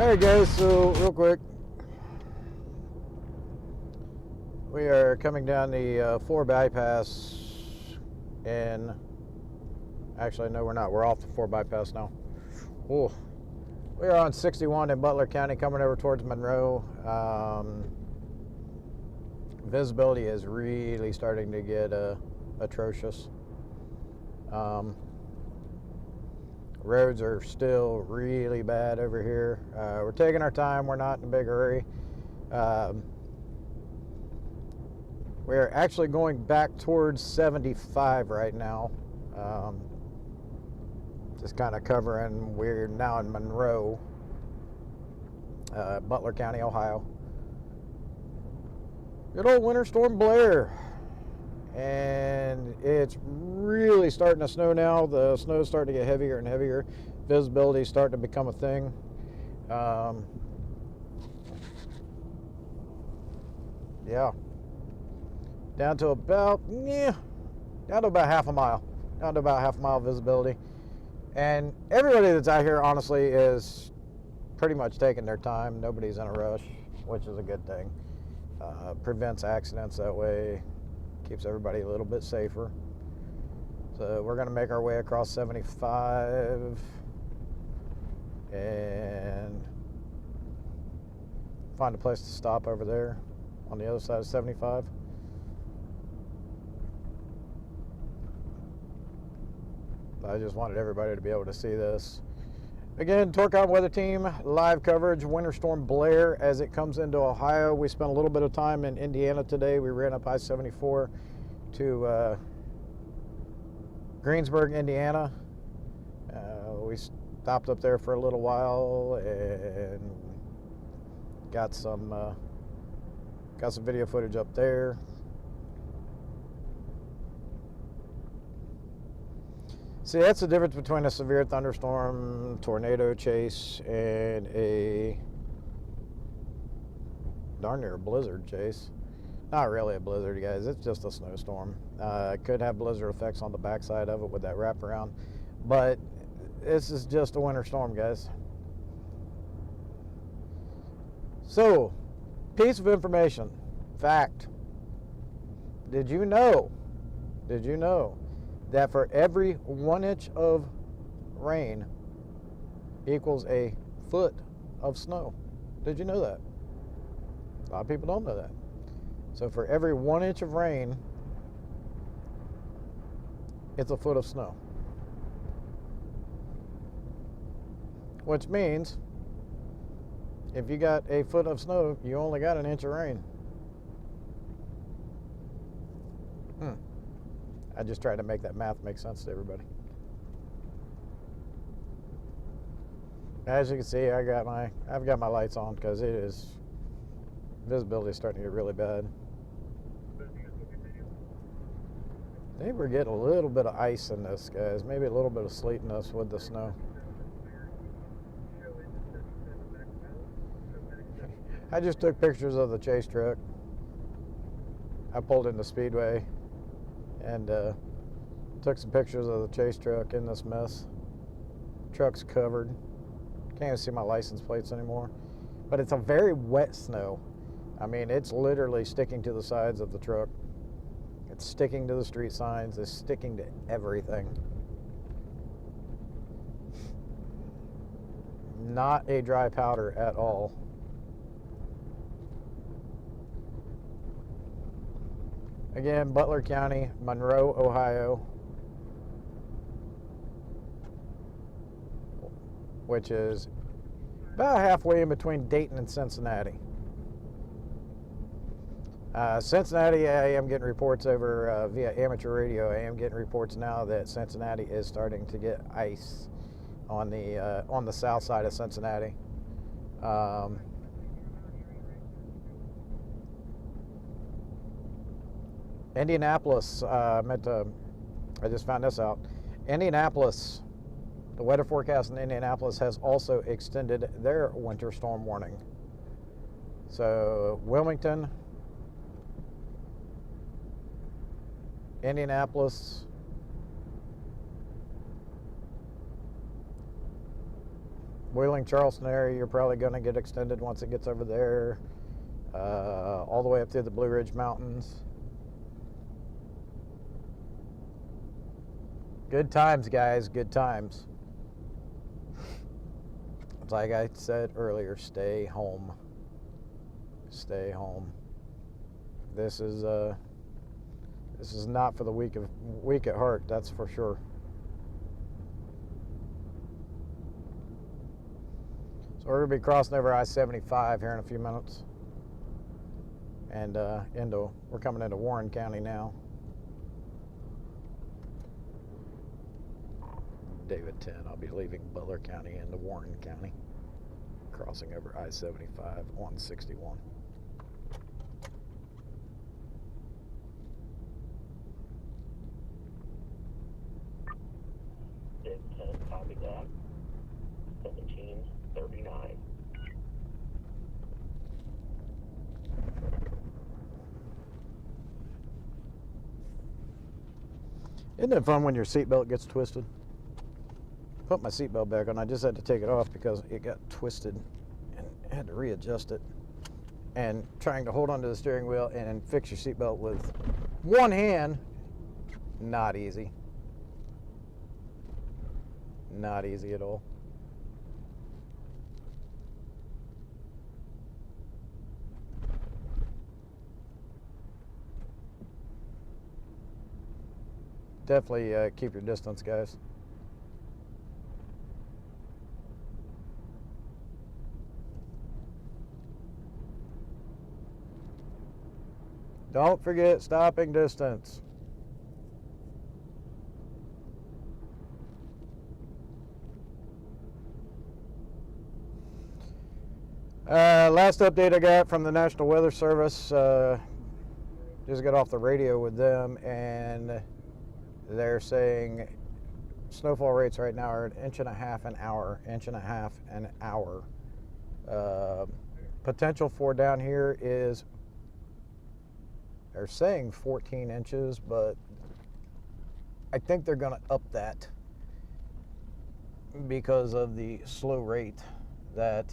Alright guys, so real quick, we are coming down the 4 bypass in, actually no we're not, we're off the 4 bypass now. Ooh. We are on 61 in Butler County coming over towards Monroe. Visibility is really starting to get atrocious. Roads are still really bad over here. We're taking our time. We're not in a big hurry. We're actually going back towards 75 right now. Just kind of covering. We're now in Monroe, Butler County, Ohio. Good old Winter Storm Blair. And it's really starting to snow now. The snow's starting to get heavier and heavier. Visibility is starting to become a thing. Yeah. Down to about half a mile. Down to about half a mile visibility. And everybody that's out here, honestly, is pretty much taking their time. Nobody's in a rush, which is a good thing. Prevents accidents that way. Keeps everybody a little bit safer. So we're going to make our way across 75 and find a place to stop over there on the other side of 75. I just wanted everybody to be able to see this. Again, TorqueOut Weather Team, live coverage, Winter Storm Blair as it comes into Ohio. We spent a little bit of time in Indiana today. We ran up I-74 to Greensburg, Indiana. We stopped up there for a little while and got some video footage up there. See, that's the difference between a severe thunderstorm, tornado chase, and a darn near blizzard chase. Not really a blizzard, guys. It's just a snowstorm. It could have blizzard effects on the backside of it with that wraparound, but this is just a winter storm, guys. So, piece of information, fact. Did you know that for every 1 inch of rain equals a foot of snow? Did you know that? A lot of people don't know that. So for every 1 inch of rain, it's a foot of snow. Which means if you got a foot of snow, you only got an inch of rain. I just tried to make that math make sense to everybody. As you can see, I've got my lights on because visibility is starting to get really bad. I think we're getting a little bit of ice in this, guys. Maybe a little bit of sleet in this with the snow. I just took pictures of the chase truck. I pulled in the speedway and took some pictures of the chase truck in this mess. Truck's covered. Can't even see my license plates anymore. But it's a very wet snow. I mean, it's literally sticking to the sides of the truck. It's sticking to the street signs. It's sticking to everything. Not a dry powder at all. Again, Butler County, Monroe, Ohio, which is about halfway in between Dayton and Cincinnati. Cincinnati, I am getting reports over via amateur radio. I am getting reports now that Cincinnati is starting to get ice on the south side of Cincinnati. Indianapolis, I just found this out. Indianapolis, the weather forecast in Indianapolis has also extended their winter storm warning. So Wilmington, Indianapolis, Wheeling, Charleston area, you're probably going to get extended once it gets over there, all the way up through the Blue Ridge Mountains. Good times, guys, good times. Like I said earlier, stay home. Stay home. This is not for the weak at heart, that's for sure. So we're going to be crossing over I-75 here in a few minutes. And we're coming into Warren County now. David 10, I'll be leaving Butler County into Warren County, crossing over I-75 on 61. David 10, copy that. 1739. Isn't it fun when your seatbelt gets twisted? Put my seatbelt back on. I just had to take it off because it got twisted and I had to readjust it. And trying to hold onto the steering wheel and fix your seatbelt with one hand, not easy. Not easy at all. Definitely keep your distance, guys. Don't forget stopping distance. Last update I got from the National Weather Service, just got off the radio with them, and they're saying snowfall rates right now are 1.5 inches an hour, 1.5 inches an hour. Potential for down here is, they're saying 14 inches, but I think they're going to up that because of the slow rate that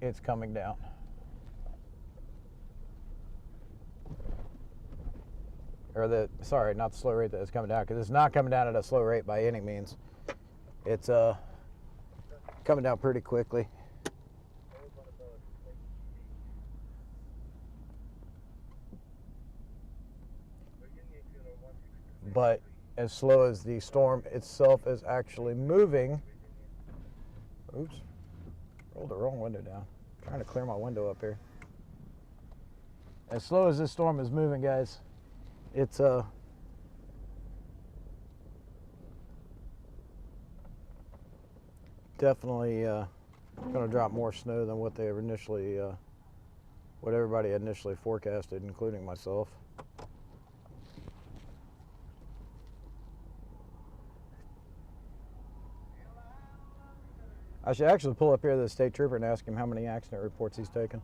it's coming down. Or sorry, not the slow rate that it's coming down, because it's not coming down at a slow rate by any means. It's coming down pretty quickly. But as slow as the storm itself is actually moving. Oops, rolled the wrong window down. I'm trying to clear my window up here. As slow as this storm is moving, guys, it's definitely going to drop more snow than what they initially, what everybody initially forecasted, including myself. I should actually pull up here to the state trooper and ask him how many accident reports he's taken.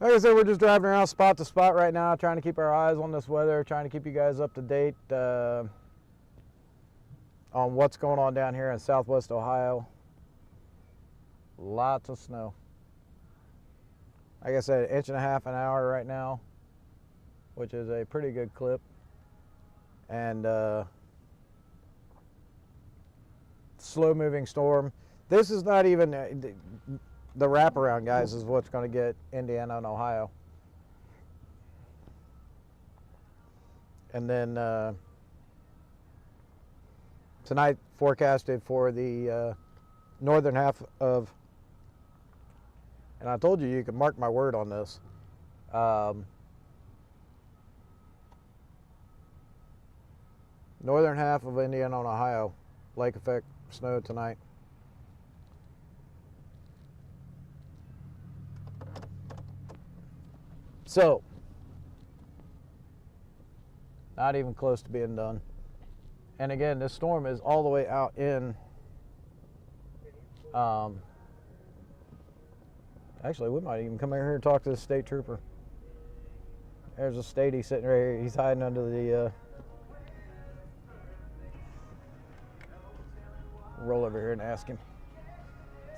Like I said, we're just driving around spot to spot right now, trying to keep our eyes on this weather, trying to keep you guys up to date on what's going on down here in southwest Ohio. Lots of snow. Like I said, 1.5 inches an hour right now, which is a pretty good clip. And slow moving storm. This is not even the wraparound, guys, is what's going to get Indiana and Ohio. And then tonight forecasted for the northern half of, and I told you you could mark my word on this. Northern half of Indiana and Ohio, lake effect snow tonight. So, Not even close to being done. And again, this storm is all the way out in, actually, we might even come over here and talk to the state trooper. There's a statey sitting right here. He's hiding under the, roll over here and ask him.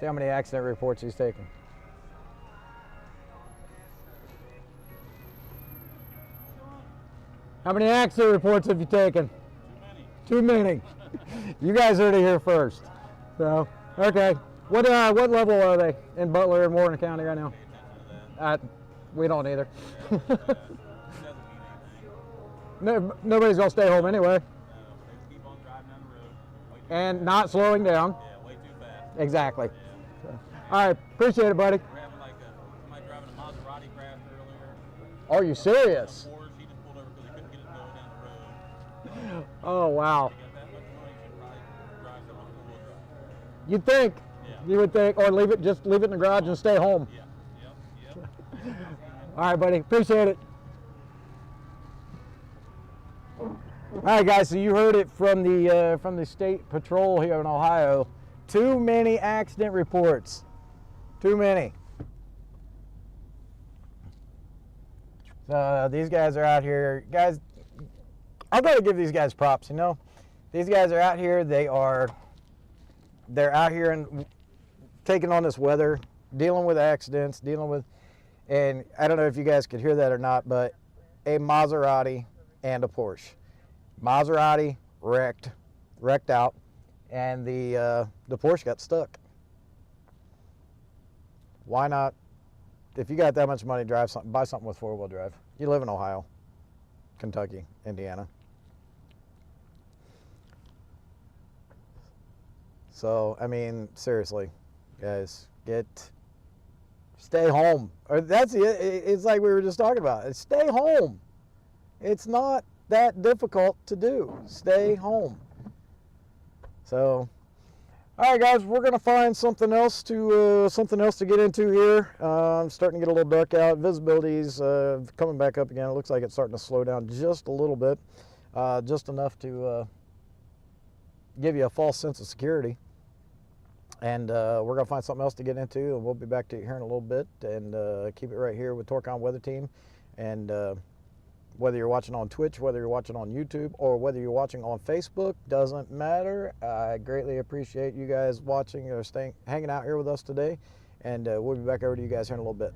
See how many accident reports he's taken. How many accident reports have you taken? Too many. You guys heard it here first. So, okay. What level are they in Butler and Warren County right now? We don't either. No, nobody's gonna stay home anyway. Keep on driving down the road. And not slowing down. Yeah, way too fast. Exactly. So, all right, appreciate it, buddy. We're having like somebody driving a Maserati crash earlier. Are you serious? Porsche, he just pulled over because he couldn't get it going down the road. Oh, wow. If you got that much money, you should probably drive something four-wheel drive. You'd think. Yeah. You would think, or just leave it in the garage and stay home. Yeah. Yep. All right, buddy. Appreciate it. All right, guys. So you heard it from the state patrol here in Ohio. Too many accident reports. Too many. These guys are out here, guys. I've got to give these guys props. You know, these guys are out here. They're out here and taking on this weather, dealing with accidents, and I don't know if you guys could hear that or not, but a Maserati and a Porsche. Maserati wrecked out, and the Porsche got stuck. Why not? If you got that much money, buy something with four-wheel drive. You live in Ohio, Kentucky, Indiana. So, I mean, seriously, guys, stay home. Or that's it. It's like we were just talking about. Stay home. It's not that difficult to do. Stay home. So, all right, guys, we're gonna find something else to get into here. I'm starting to get a little dark out. Visibility's coming back up again. It looks like it's starting to slow down just a little bit, just enough to give you a false sense of security. And we're gonna find something else to get into, and we'll be back to you here in a little bit. And keep it right here with Torcon Weather Team. And whether you're watching on Twitch, whether you're watching on YouTube, or whether you're watching on Facebook, doesn't matter. I greatly appreciate you guys watching or hanging out here with us today. And we'll be back over to you guys here in a little bit.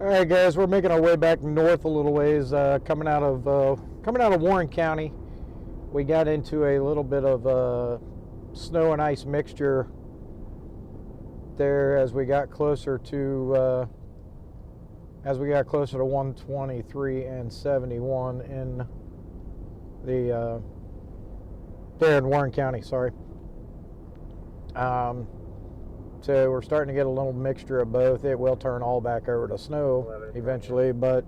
All right, guys, we're making our way back north a little ways, coming out of Warren County. We got into a little bit of snow and ice mixture there as we got closer to 123 and 71 in the there in Warren County. Sorry. So we're starting to get a little mixture of both. It will turn all back over to snow eventually, but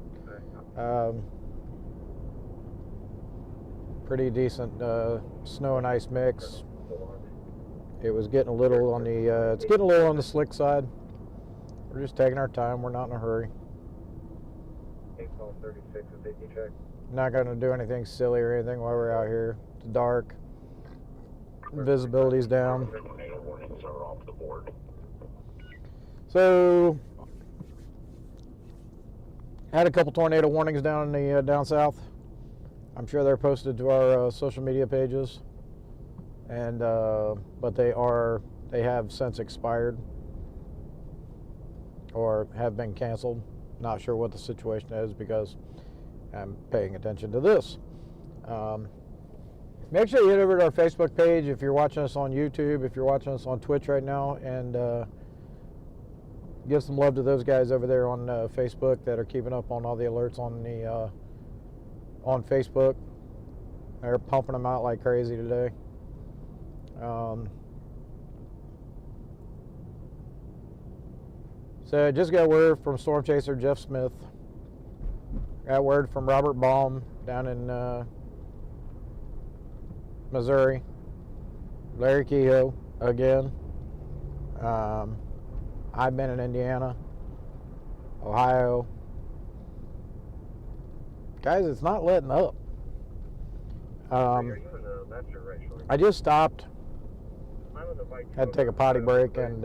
pretty decent snow and ice mix. It was getting a little on the it's getting a little on the slick side. We're just taking our time. We're not in a hurry. Not going to do anything silly or anything while we're out here. It's dark. Visibility's down. So, had a couple tornado warnings down in the down south. I'm sure they're posted to our social media pages, and but they have since expired or have been canceled. Not sure what the situation is because I'm paying attention to this. Make sure you head over to our Facebook page if you're watching us on YouTube, if you're watching us on Twitch right now, and give some love to those guys over there on Facebook that are keeping up on all the alerts on the on Facebook. They're pumping them out like crazy today. So I just got word from Storm Chaser Jeff Smith. Got word from Robert Baum down in Missouri. Larry Kehoe again. I've been in Indiana, Ohio. Guys, it's not letting up. I just stopped. Had to take a potty break and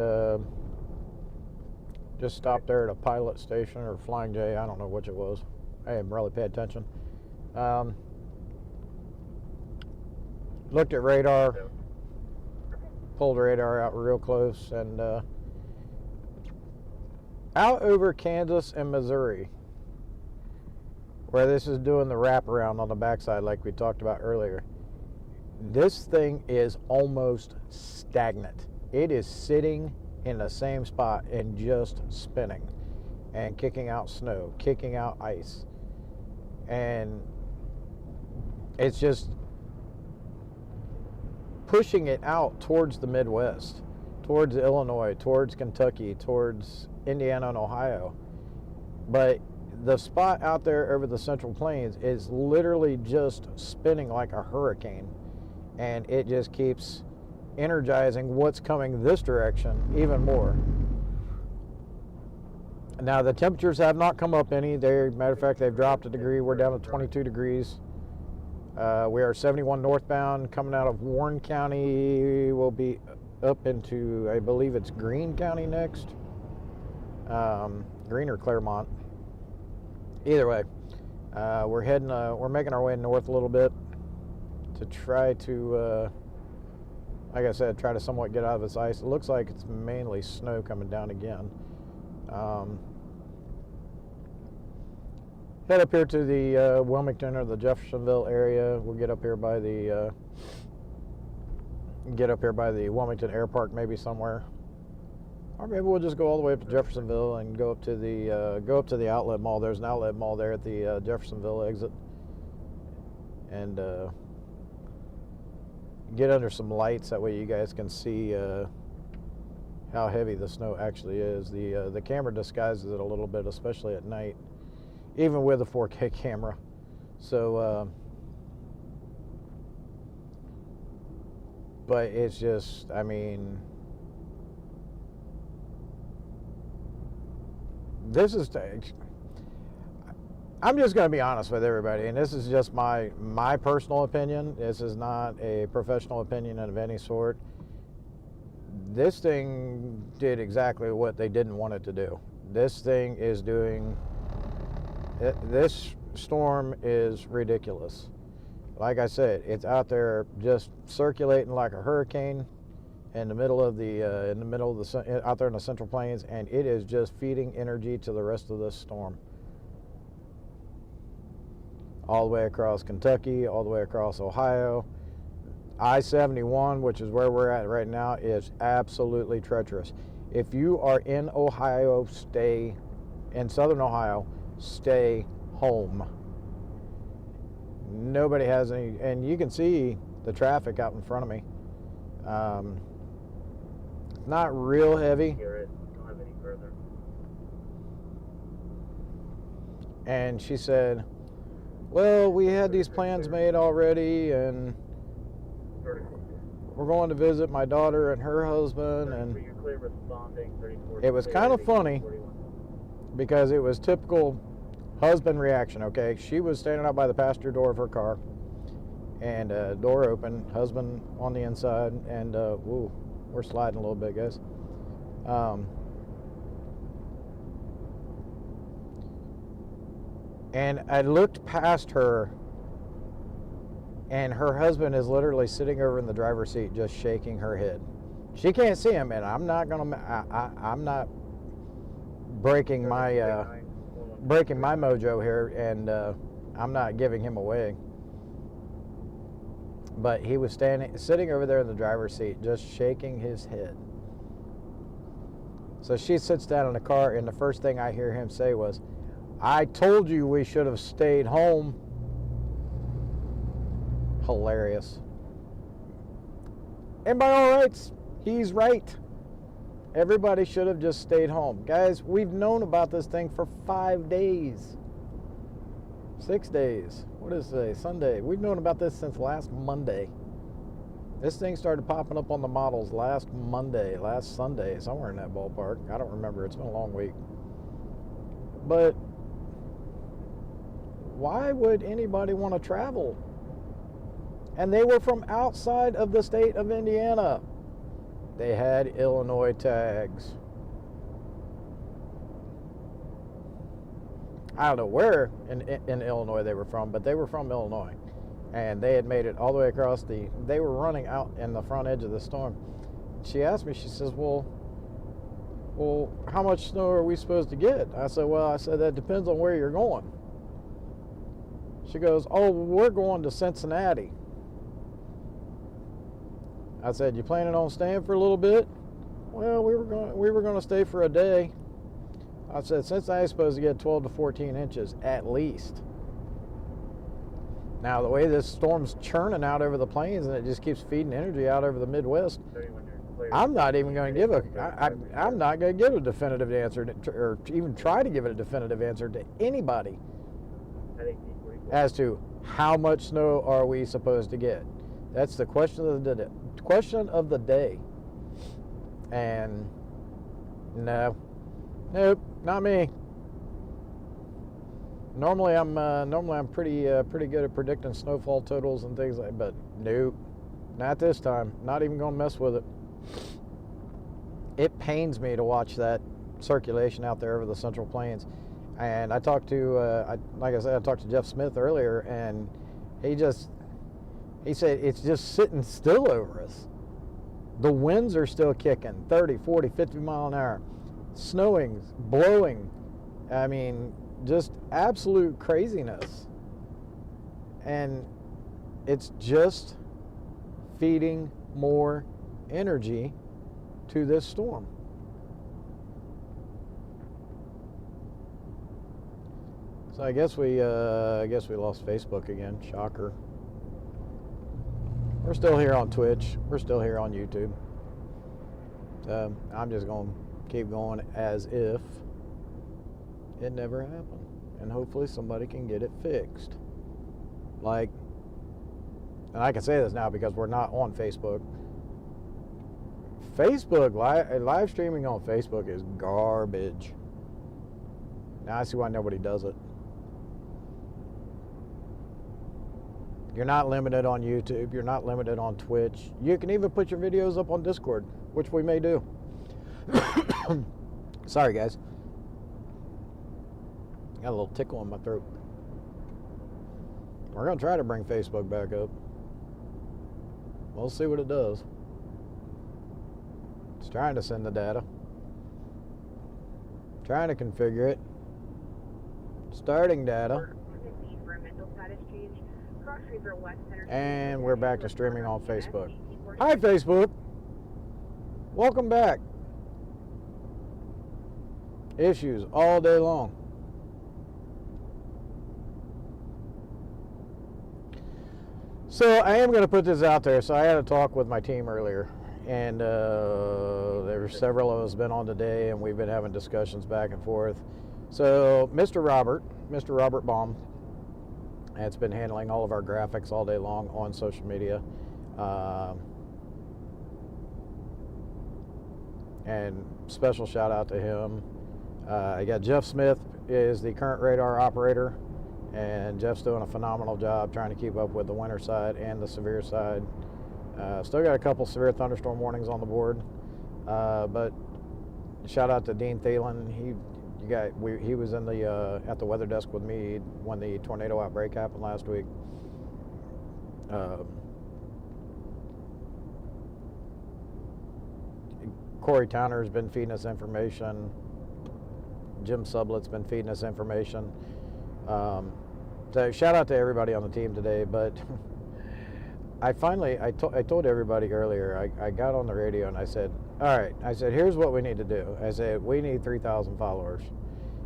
just stopped there at a pilot station or Flying J. I don't know which it was. I haven't really paid attention. Looked at radar, pulled radar out real close, and out over Kansas and Missouri, where this is doing the wraparound on the backside like we talked about earlier. This thing is almost stagnant. It is sitting in the same spot and just spinning and kicking out snow, kicking out ice. And it's just pushing it out towards the Midwest, towards Illinois, towards Kentucky, towards Indiana and Ohio. But the spot out there over the Central Plains is literally just spinning like a hurricane, and it just keeps energizing what's coming this direction even more. Now the temperatures have not come up any. Matter of fact, they've dropped a degree. We're down to 22 degrees. We are 71 northbound coming out of Warren County. We'll be up into, I believe it's Greene County next. Greene or Claremont. Either way, we're making our way north a little bit to try to, like I said, try to somewhat get out of this ice. It looks like it's mainly snow coming down again. Head up here to the Wilmington or the Jeffersonville area. We'll get up here by the Wilmington Air Park, maybe somewhere, or maybe we'll just go all the way up to Jeffersonville and go up to the outlet mall. There's an outlet mall there at the Jeffersonville exit, and get under some lights. That way you guys can see how heavy the snow actually is. The camera disguises it a little bit, especially at night, even with a 4K camera. So, but it's just, I mean, this is, I'm just going to be honest with everybody, and this is just my personal opinion. This is not a professional opinion of any sort. This thing did exactly what they didn't want it to do. This thing is doing, this storm is ridiculous. Like I said, it's out there just circulating like a hurricane, in the middle of the out there in the Central Plains, and it is just feeding energy to the rest of this storm. All the way across Kentucky, all the way across Ohio. I-71, which is where we're at right now, is absolutely treacherous. If you are in Ohio, stay in Southern Ohio, stay home. Nobody has any, and you can see the traffic out in front of me. Not real heavy. Don't have any further. And she said, well, we had these plans made already, and we're going to visit my daughter and her husband, and it was kind of funny because it was typical husband reaction, okay? She was standing out by the passenger door of her car, and door open, husband on the inside, and woo, we're sliding a little bit, guys. And I looked past her, and her husband is literally sitting over in the driver's seat just shaking her head. She can't see him, and I'm not breaking my mojo here, and I'm not giving him away. But he was sitting over there in the driver's seat just shaking his head. So she sits down in the car, and the first thing I hear him say was, I told you we should have stayed home. Hilarious. And by all rights, he's right. Everybody should have just stayed home. Guys, we've known about this thing for 5 days. 6 days. What is today? Sunday. We've known about this since last Monday. This thing started popping up on the models last Monday, last Sunday, somewhere in that ballpark. I don't remember. It's been a long week. But why would anybody want to travel? And they were from outside of the state of Indiana. They had Illinois tags. I don't know where in Illinois they were from, but they were from Illinois. And they had made it all the way across they were running out in the front edge of the storm. She asked me, she says, well, how much snow are we supposed to get? I said, that depends on where you're going. She goes, oh, we're going to Cincinnati. I said, you planning on staying for a little bit? Well, we were going to stay for a day. I said, Cincinnati's supposed to get 12 to 14 inches at least. Now, the way this storm's churning out over the plains and it just keeps feeding energy out over the Midwest, I'm not even going to give I'm not going to give a definitive answer or even try to give it a definitive answer to anybody as to how much snow are we supposed to get. That's the question of the day. And nope, not me. Normally I'm pretty good at predicting snowfall totals and things like that, but nope, not this time. Not even going to mess with it. It pains me to watch that circulation out there over the Central Plains. And I talked to, like I said, I talked to Jeff Smith earlier, and he said it's just sitting still over us. The winds are still kicking, 30, 40, 50 mile an hour. Snowing, blowing. I mean, just absolute craziness. And it's just feeding more energy to this storm. So I guess we lost Facebook again. Shocker. We're still here on Twitch. We're still here on YouTube. I'm just going to keep going as if it never happened. And hopefully somebody can get it fixed. And I can say this now because we're not on Facebook. Live streaming on Facebook is garbage. Now I see why nobody does it. You're not limited on YouTube. You're not limited on Twitch. You can even put your videos up on Discord, which we may do. Sorry, guys. Got a little tickle in my throat. We're going to try to bring Facebook back up. We'll see what it does. It's trying to send the data. Trying to configure it. Starting data. And we're back to streaming on Facebook. Hi, Facebook. Welcome back. Issues all day long. So I am going to put this out there. So I had a talk with my team earlier, and there were several of us been on today, and we've been having discussions back and forth. So Mr. Robert Baum, has been handling all of our graphics all day long on social media. And special shout out to him. I got Jeff Smith is the current radar operator, and Jeff's doing a phenomenal job trying to keep up with the winter side and the severe side. Still got a couple severe thunderstorm warnings on the board, but shout out to Dean Thielen. He was in the at the weather desk with me when the tornado outbreak happened last week. Corey Towner's been feeding us information. Jim Sublet's been feeding us information. So shout out to everybody on the team today. But I told everybody earlier, I got on the radio and I said, all right, I said, here's what we need to do. I said, we need 3,000 followers.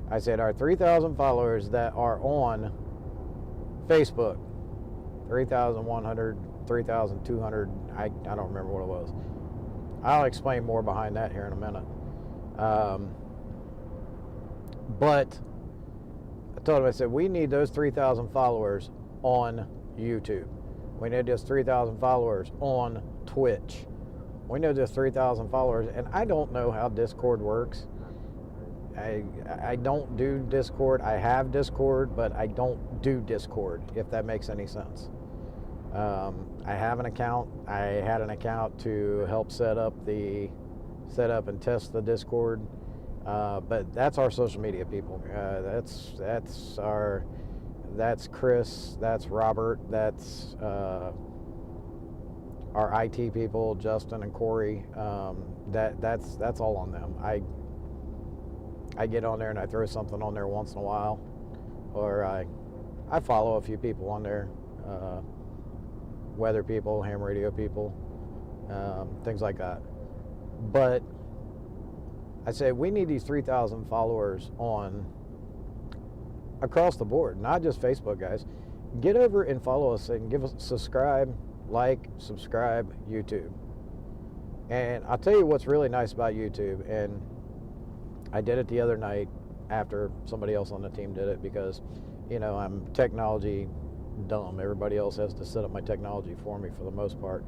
I said, our 3,000 followers that are on Facebook, 3,100, 3,200, I don't remember what it was. I'll explain more behind that here in a minute. But I told him, I said, we need those 3,000 followers on YouTube. We need just 3,000 followers on Twitch. We need just 3,000 followers, and I don't know how Discord works. I don't do Discord. I have Discord, but I don't do Discord, if that makes any sense. I have an account. I had an account to help set up and test the Discord. But that's our social media people. That's Chris, that's Robert, that's our IT people, Justin and Corey. That's all on them. I get on there and I throw something on there once in a while, or I follow a few people on there, weather people, ham radio people, things like that. But I say we need these 3,000 followers on across the board, not just Facebook, guys. Get over and follow us and give us subscribe, subscribe YouTube. And I'll tell you what's really nice about YouTube, and I did it the other night after somebody else on the team did it, because, you know, I'm technology dumb. Everybody else has to set up my technology for me for the most part.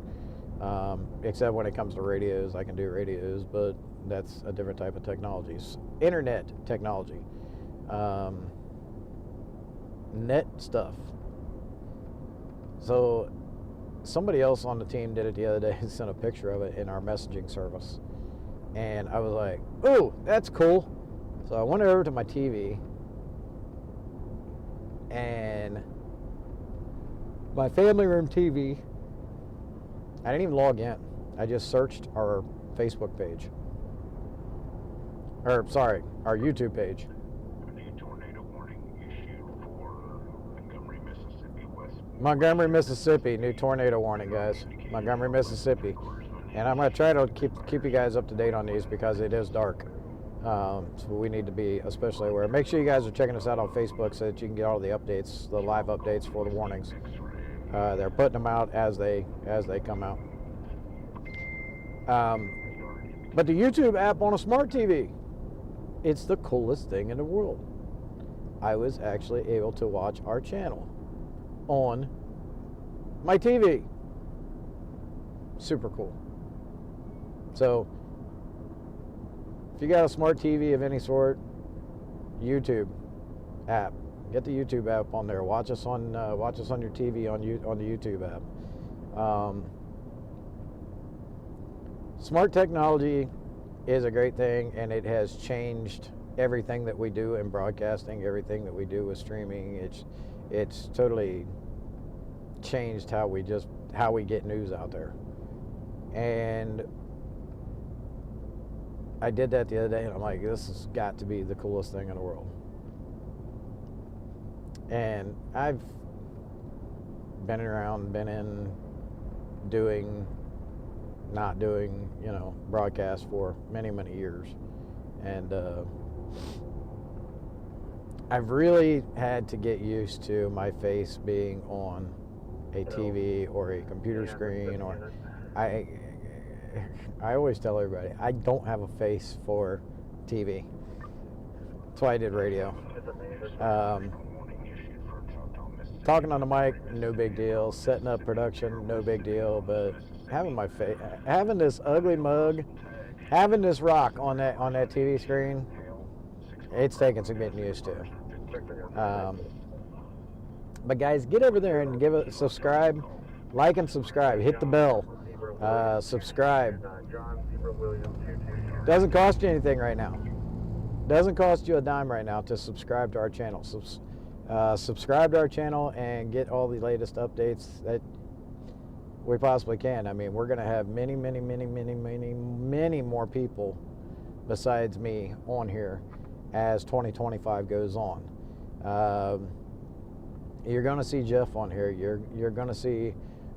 Except when it comes to radios, I can do radios, but that's a different type of technologies. Internet technology. Net stuff. So somebody else on the team did it the other day and sent a picture of it in our messaging service. And I was like, ooh, that's cool. So I went over to my TV, and my family room TV, I didn't even log in. I just searched our Facebook page. Or, sorry, our YouTube page. Montgomery, Mississippi, new tornado warning, guys. Montgomery, Mississippi. And I'm going to try to keep you guys up to date on these, because it is dark. So we need to be especially aware. Make sure you guys are checking us out on Facebook so that you can get all the updates, the live updates for the warnings. They're putting them out as they come out. But the YouTube app on a smart TV, it's the coolest thing in the world. I was actually able to watch our channel on my TV. Super cool. So if you got a smart TV of any sort, YouTube app, get the YouTube app on there. Watch us on your TV on the YouTube app. Smart technology is a great thing, and it has changed everything that we do in broadcasting, everything that we do with streaming. It's totally changed how we get news out there. And I did that the other day, and I'm like, this has got to be the coolest thing in the world. And I've been around, been in, doing, not doing, you know, broadcast for many, many years. And I've really had to get used to my face being on a TV or a computer screen, or I always tell everybody, I don't have a face for TV. That's why I did radio. Talking on the mic, no big deal. Setting up production, no big deal. But having my face, having this ugly mug, having this rock on that TV screen, it's taking some getting used to. But guys, get over there and give it, subscribe, like and subscribe. Hit the bell. Subscribe. Doesn't cost you anything right now. Doesn't cost you a dime right now to subscribe to our channel. Subscribe to our channel and get all the latest updates that we possibly can. I mean, we're going to have many more people besides me on here as 2025 goes on. You're going to see Jeff on here. You're going to see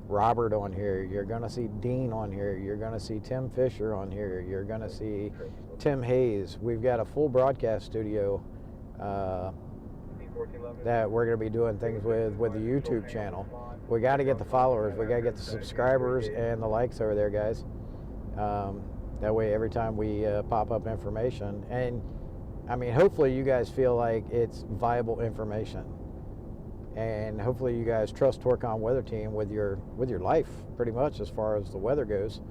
Robert on here. You're going to see Dean on here. You're going to see Tim Fisher on here. You're going to see Tim Hayes. We've got a full broadcast studio that we're going to be doing things with the YouTube channel. We got to get the followers. We got to get the subscribers and the likes over there, guys. That way, every time we pop up information, and I mean, hopefully you guys feel like it's viable information. And hopefully you guys trust Torcon Weather Team with your life, pretty much, as far as the weather goes.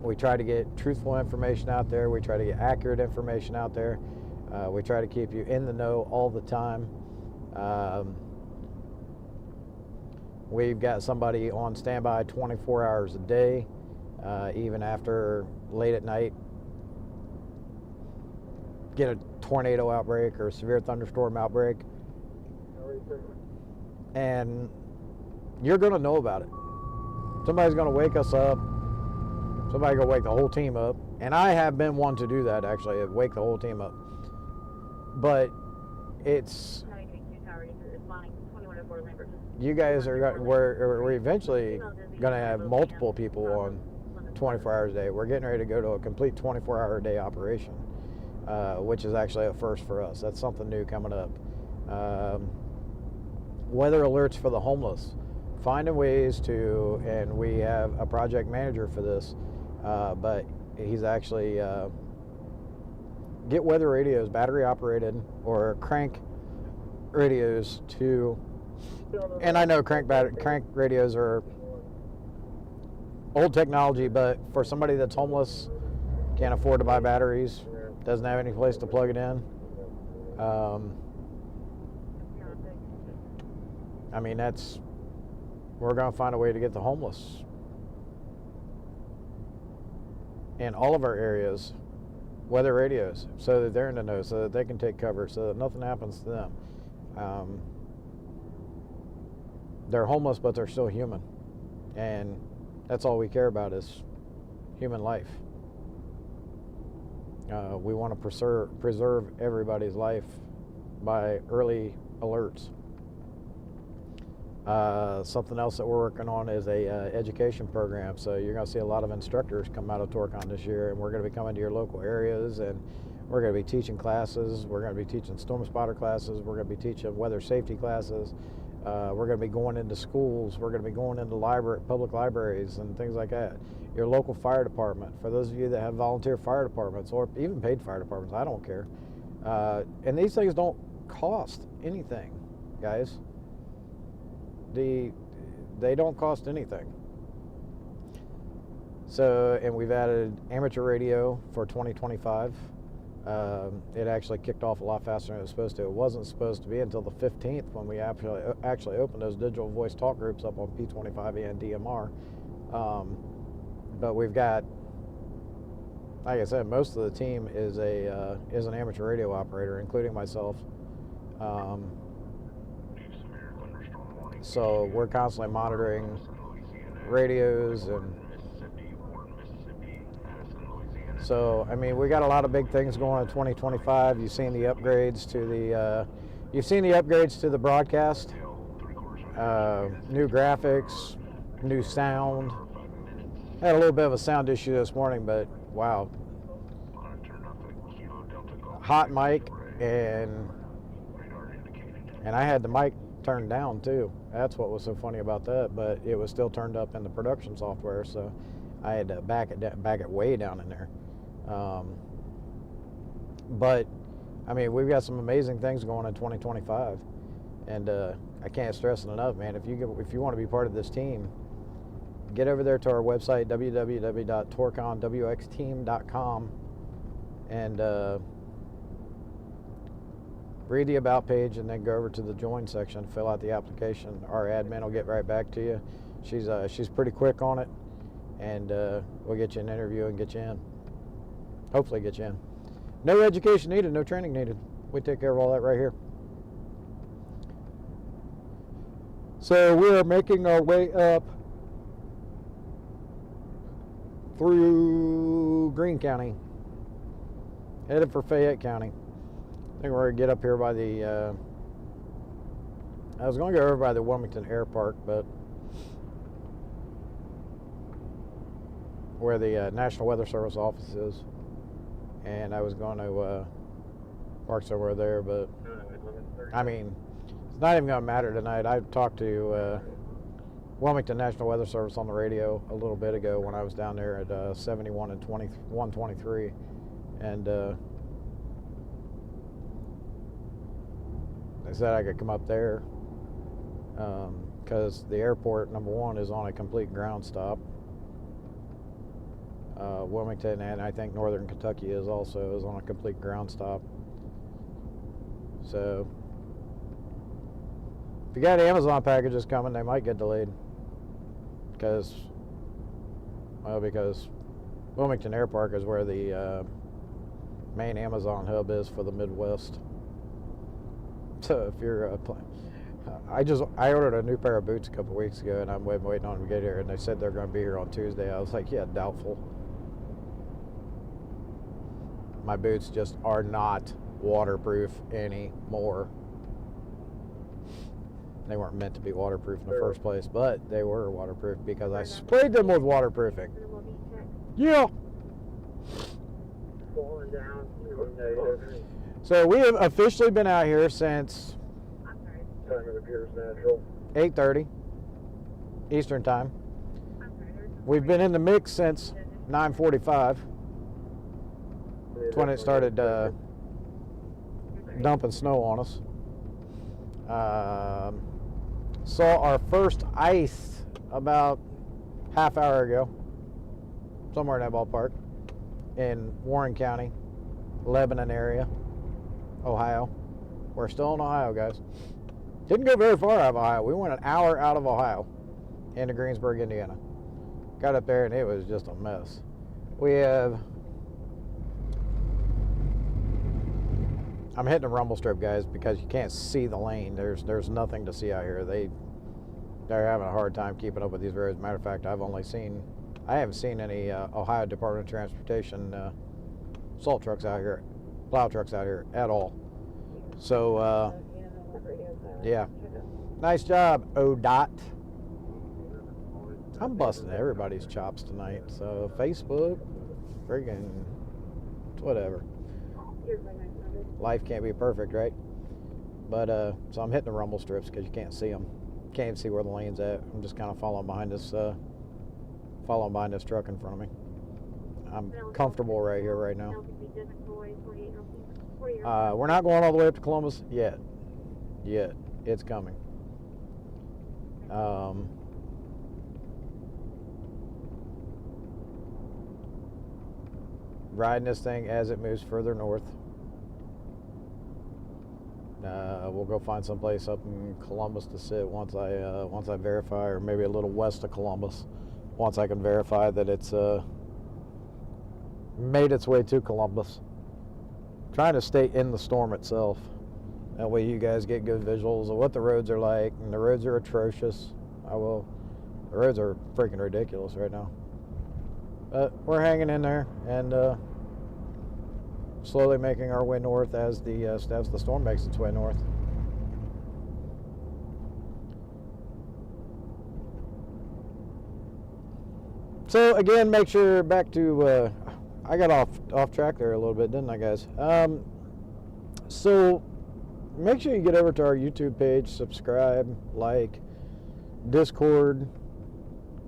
We try to get truthful information out there. We try to get accurate information out there. We try to keep you in the know all the time. We've got somebody on standby 24 hours a day, even after late at night. Get a tornado outbreak or a severe thunderstorm outbreak, and you're going to know about it. Somebody's going to wake us up. Somebody's going to wake the whole team up, and I have been one to do that, actually, wake the whole team up. But it's, you guys are, we're eventually going to have multiple people on 24 hours a day. We're getting ready to go to a complete 24-hour a day operation, which is actually a first for us. That's something new coming up. Weather alerts for the homeless, finding ways to, and we have a project manager for this, but he's actually get weather radios, battery operated or crank radios to, and I know crank radios are old technology, but for somebody that's homeless, can't afford to buy batteries, doesn't have any place to plug it in, I mean, we're going to find a way to get the homeless in all of our areas weather radios, so that they're in the know, so that they can take cover, so that nothing happens to them. They're homeless, but they're still human, and that's all we care about is human life. We want to preserve everybody's life by early alerts. Something else that we're working on is a education program. So you're going to see a lot of instructors come out of Torcon this year, and we're going to be coming to your local areas, and we're going to be teaching classes. We're going to be teaching storm spotter classes. We're going to be teaching weather safety classes. We're going to be going into schools. We're going to be going into public libraries and things like that. Your local fire department, for those of you that have volunteer fire departments or even paid fire departments, I don't care. And these things don't cost anything, guys. They don't cost anything. So, and we've added amateur radio for 2025. It actually kicked off a lot faster than it was supposed to. It wasn't supposed to be until the 15th when we actually opened those digital voice talk groups up on P25 and DMR. But we've got, like I said, most of the team is an amateur radio operator, including myself. So we're constantly monitoring radios and So, I mean, we got a lot of big things going in 2025. You've seen the upgrades to the broadcast, new graphics, new sound. Had a little bit of a sound issue this morning, but wow. Hot mic, and I had the mic turned down too. That's what was so funny about that, but it was still turned up in the production software, so I had to back it way down in there. But I mean, we've got some amazing things going in 2025, and I can't stress it enough, man. If you want to be part of this team, get over there to our website, www.torconwxteam.com, and read the About page, and then go over to the Join section, fill out the application. Our admin will get right back to you. She's pretty quick on it, and we'll get you an interview and get you in. Hopefully get you in. No education needed, no training needed. We take care of all that right here. So we are making our way up through Greene County, headed for Fayette County. I think we're going to get up here by the, I was going to go over by the Wilmington Air Park, but where the National Weather Service office is. And I was going to park somewhere there, but I mean, it's not even going to matter tonight. I talked to Wilmington National Weather Service on the radio a little bit ago when I was down there at 71 and 123, and they said I could come up there because the airport, number one, is on a complete ground stop. Wilmington, and I think Northern Kentucky is on a complete ground stop. So if you got Amazon packages coming, they might get delayed because Wilmington Air Park is where the main Amazon hub is for the Midwest. So if you're I ordered a new pair of boots a couple weeks ago, and I'm waiting on them to get here, and they said they're going to be here on Tuesday. I was like, yeah, doubtful. My boots just are not waterproof anymore. They weren't meant to be waterproof in the first place, but they were waterproof because I sprayed them with waterproofing. Yeah. So we have officially been out here since 8:30 Eastern time. We've been in the mix since 9:45. That's when it started dumping snow on us. Saw our first ice about half hour ago, somewhere in that ballpark, in Warren County, Lebanon area, Ohio. We're still in Ohio, guys. Didn't go very far out of Ohio. We went an hour out of Ohio into Greensburg, Indiana. Got up there and it was just a mess. I'm hitting a rumble strip, guys, because you can't see the lane. There's nothing to see out here. They're having a hard time keeping up with these roads. Matter of fact, I haven't seen any Ohio Department of Transportation salt trucks out here, plow trucks out here at all. So yeah, nice job, ODOT. I'm busting everybody's chops tonight. So Facebook, friggin' whatever. Life can't be perfect, right? But so I'm hitting the rumble strips because you can't see them. Can't even see where the lane's at. I'm just kind of following behind this truck in front of me. I'm comfortable right here, right now. We're not going all the way up to Columbus yet. It's coming. Riding this thing as it moves further north. We'll go find someplace up in Columbus to sit once I verify, or maybe a little west of Columbus, once I can verify that it's made its way to Columbus. Trying to stay in the storm itself. That way you guys get good visuals of what the roads are like, and the roads are atrocious. The roads are freaking ridiculous right now. But we're hanging in there, and slowly making our way north as the storm makes its way north. So again, make sure back to I got off track there a little bit, didn't I, guys? So make sure you get over to our YouTube page, subscribe, like, Discord.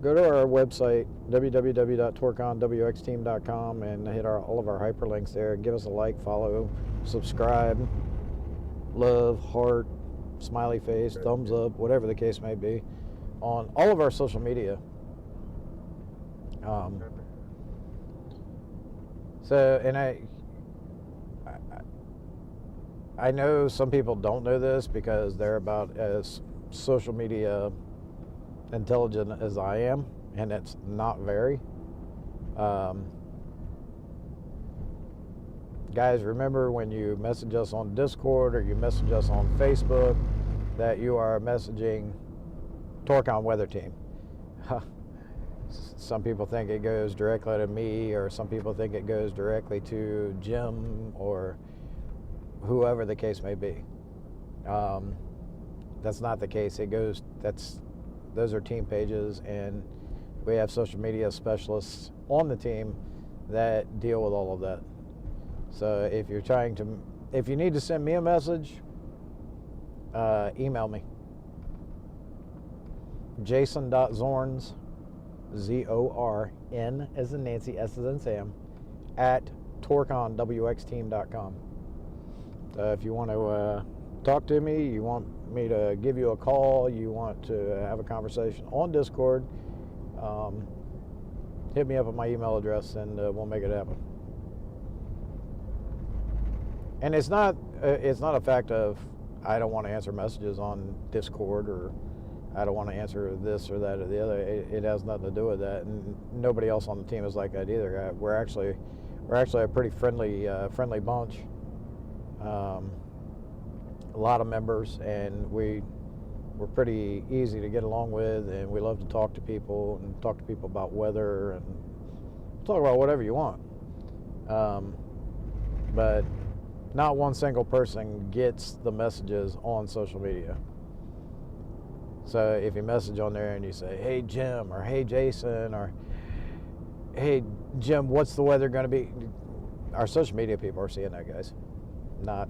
Go to our website, www.torconwxteam.com, and hit all of our hyperlinks there. Give us a like, follow, subscribe, love, heart, smiley face, thumbs up, whatever the case may be, on all of our social media. So, and I know some people don't know this because they're about as social media intelligent as I am, and it's not very. Guys, remember when you message us on Discord or you message us on Facebook that you are messaging Torcon Weather Team. Some people think it goes directly to me, or some people think it goes directly to Jim or whoever the case may be. That's not the case. Those are team pages, and we have social media specialists on the team that deal with all of that. So if you need to send me a message, email me. Jason.Zorns, ZORN as in Nancy, S as in Sam, at torconwxteam.com. So if you want to talk to me, you want me to give you a call, you want to have a conversation on Discord, hit me up at my email address, and we'll make it happen. And it's not a fact of I don't want to answer messages on Discord, or I don't want to answer this or that or the other. It has nothing to do with that, and nobody else on the team is like that either. We're actually a pretty friendly bunch. A lot of members, and we're pretty easy to get along with, and we love to talk to people and talk to people about weather and talk about whatever you want. But not one single person gets the messages on social media. So if you message on there and you say, hey Jim, or hey Jason, or hey Jim, what's the weather going to be? Our social media people are seeing that, guys, not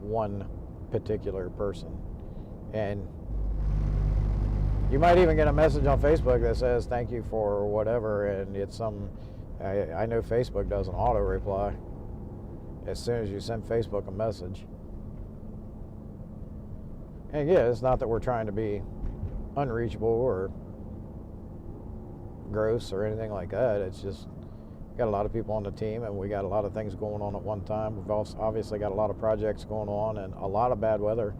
one particular person. And you might even get a message on Facebook that says thank you for whatever, and it's I know Facebook does an auto reply as soon as you send Facebook a message. And yeah, it's not that we're trying to be unreachable or gross or anything like that. It's just got a lot of people on the team, and we got a lot of things going on at one time. We've also obviously got a lot of projects going on and a lot of bad weather.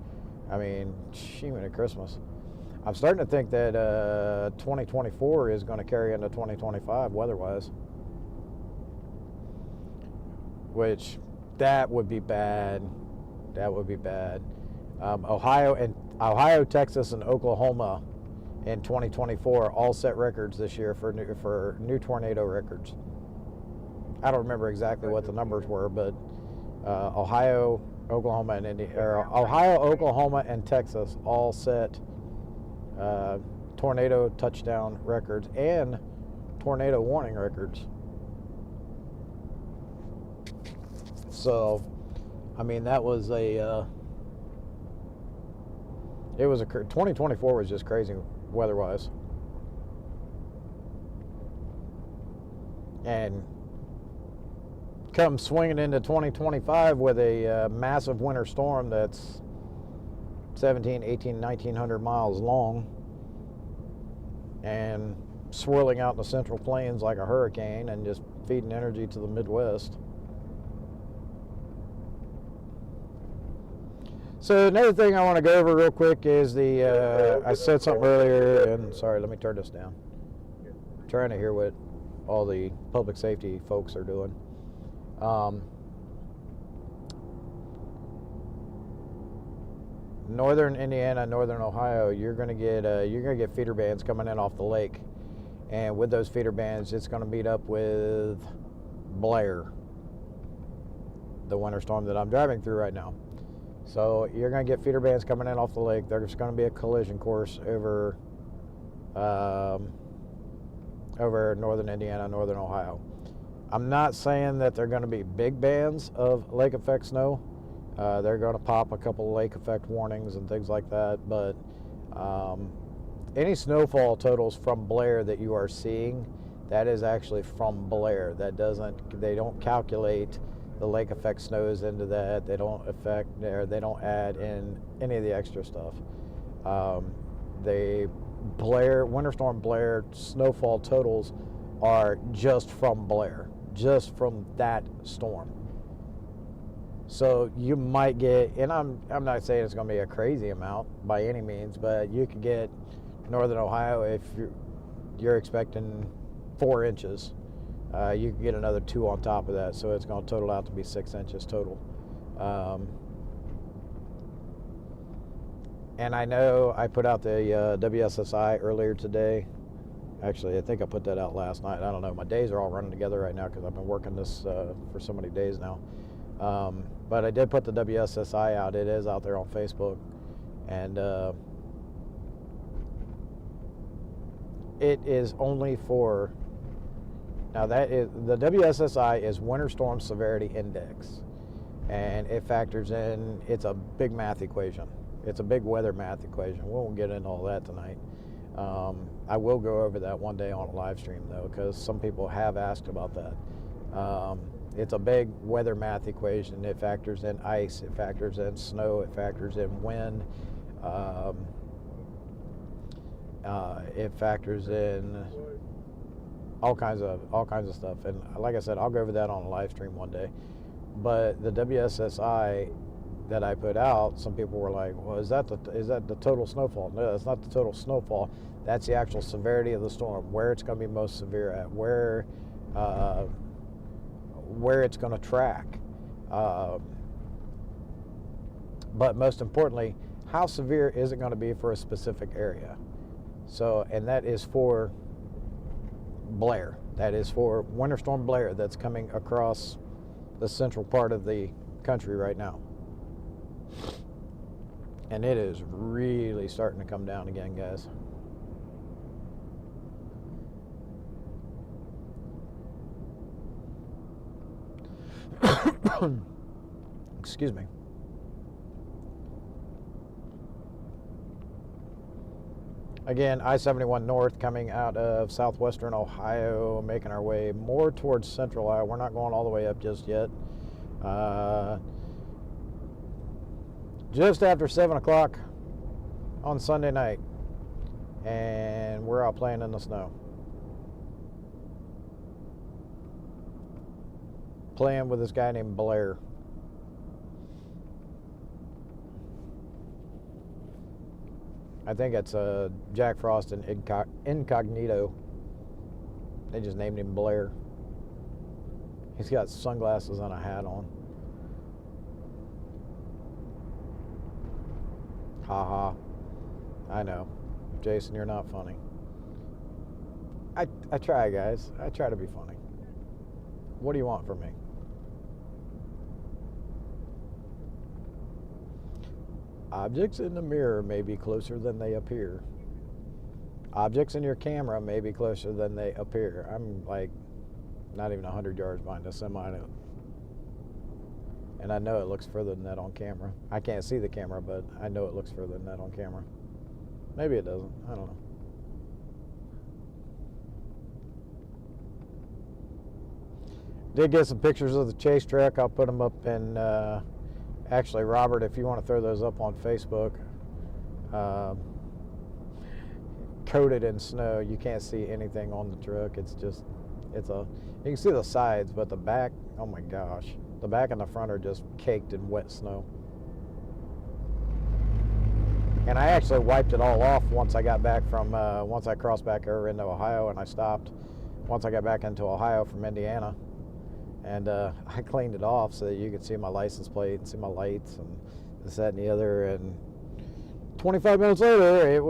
I mean, even at Christmas. I'm starting to think that 2024 is going to carry into 2025 weather-wise, which that would be bad. That would be bad. Ohio, Texas, and Oklahoma in 2024 all set records this year for new tornado records. I don't remember exactly what the numbers were, but Ohio, Oklahoma, and Texas all set tornado touchdown records and tornado warning records. So, I mean, that was 2024 was just crazy weather-wise. And come swinging into 2025 with a massive winter storm that's 1,900 miles long and swirling out in the Central Plains like a hurricane and just feeding energy to the Midwest. So another thing I want to go over real quick is I said something earlier, and sorry, let me turn this down. I'm trying to hear what all the public safety folks are doing. Northern Indiana, Northern Ohio, you're gonna get feeder bands coming in off the lake, and with those feeder bands, it's gonna meet up with Blair. the winter storm that I'm driving through right now. So you're going to get feeder bands coming in off the lake. There's going to be a collision course over over northern Indiana, northern Ohio. I'm not saying that they're going to be big bands of lake effect snow. They're going to pop a couple of lake effect warnings and things like that, but any snowfall totals from Blair that you are seeing, that is actually from Blair. They don't calculate the lake effect snows into that. They don't add in any of the extra stuff. Winter Storm Blair snowfall totals are just from Blair, just from that storm. So you might get, and I'm not saying it's going to be a crazy amount by any means, but you could get northern Ohio if you're expecting 4 inches. You can get another 2 on top of that, so it's going to total out to be 6 inches total. And I know I put out the WSSI earlier today. Actually, I think I put that out last night. I don't know. My days are all running together right now because I've been working this for so many days now. But I did put the WSSI out. It is out there on Facebook. And it is only for... Now, the WSSI is Winter Storm Severity Index. And it factors in... It's a big math equation. It's a big weather math equation. We won't get into all that tonight. I will go over that one day on a live stream, though, because some people have asked about that. It's a big weather math equation. It factors in ice, it factors in snow, it factors in wind, it factors in all kinds of stuff. And like I said, I'll go over that on a live stream one day. But the WSSI that I put out, some people were like, well, is that the total snowfall? No, that's not the total snowfall. That's the actual severity of the storm, where it's going to be most severe at, where it's going to track. But most importantly, how severe is it going to be for a specific area? So, and that is for Blair. That is for Winter Storm Blair that's coming across the central part of the country right now. And it is really starting to come down again, guys. Excuse me. Again, I-71 North coming out of southwestern Ohio, making our way more towards central Ohio. We're not going all the way up just yet. Just after 7 o'clock on Sunday night, and we're out playing in the snow. Playing with this guy named Blair. I think it's Jack Frost and Incognito. They just named him Blair. He's got sunglasses and a hat on. Haha. I know. Jason, you're not funny. I try, guys. I try to be funny. What do you want from me? Objects in the mirror may be closer than they appear. Objects in your camera may be closer than they appear. I'm like not even 100 yards behind a semi. And I know it looks further than that on camera. I can't see the camera, but I know it looks further than that on camera. Maybe it doesn't. I don't know. Did get some pictures of the chase truck. I'll put them up in, actually, Robert, if you want to throw those up on Facebook. Coated in snow. You can't see anything on the truck. It's just, you can see the sides, but the back, oh my gosh. The back and the front are just caked in wet snow. And I actually wiped it all off once I got back from, once I crossed back over into Ohio, and I stopped once I got back into Ohio from Indiana. And I cleaned it off so that you could see my license plate and see my lights and this, that, and the other. And 25 minutes later,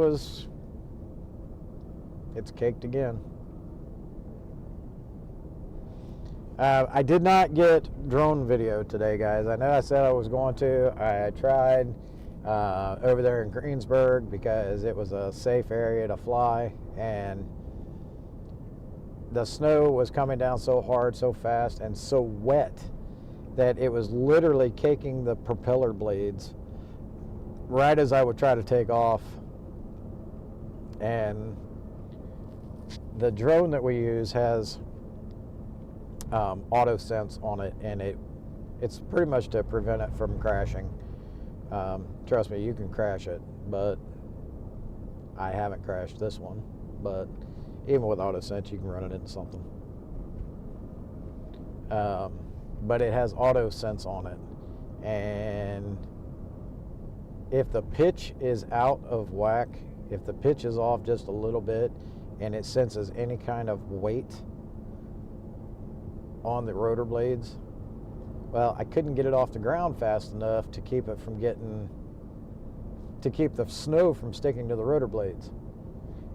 it's caked again. I did not get drone video today, guys. I know I said I was going to. I tried over there in Greensburg because it was a safe area to fly, and the snow was coming down so hard, so fast, and so wet that it was literally caking the propeller blades right as I would try to take off. And the drone that we use has auto sense on it, and it's pretty much to prevent it from crashing. Trust me, you can crash it, but I haven't crashed this one. But even with auto sense, you can run it into something. But it has auto sense on it, and if the pitch is out of whack, if the pitch is off just a little bit and it senses any kind of weight on the rotor blades, well, I couldn't get it off the ground fast enough to keep it from to keep the snow from sticking to the rotor blades.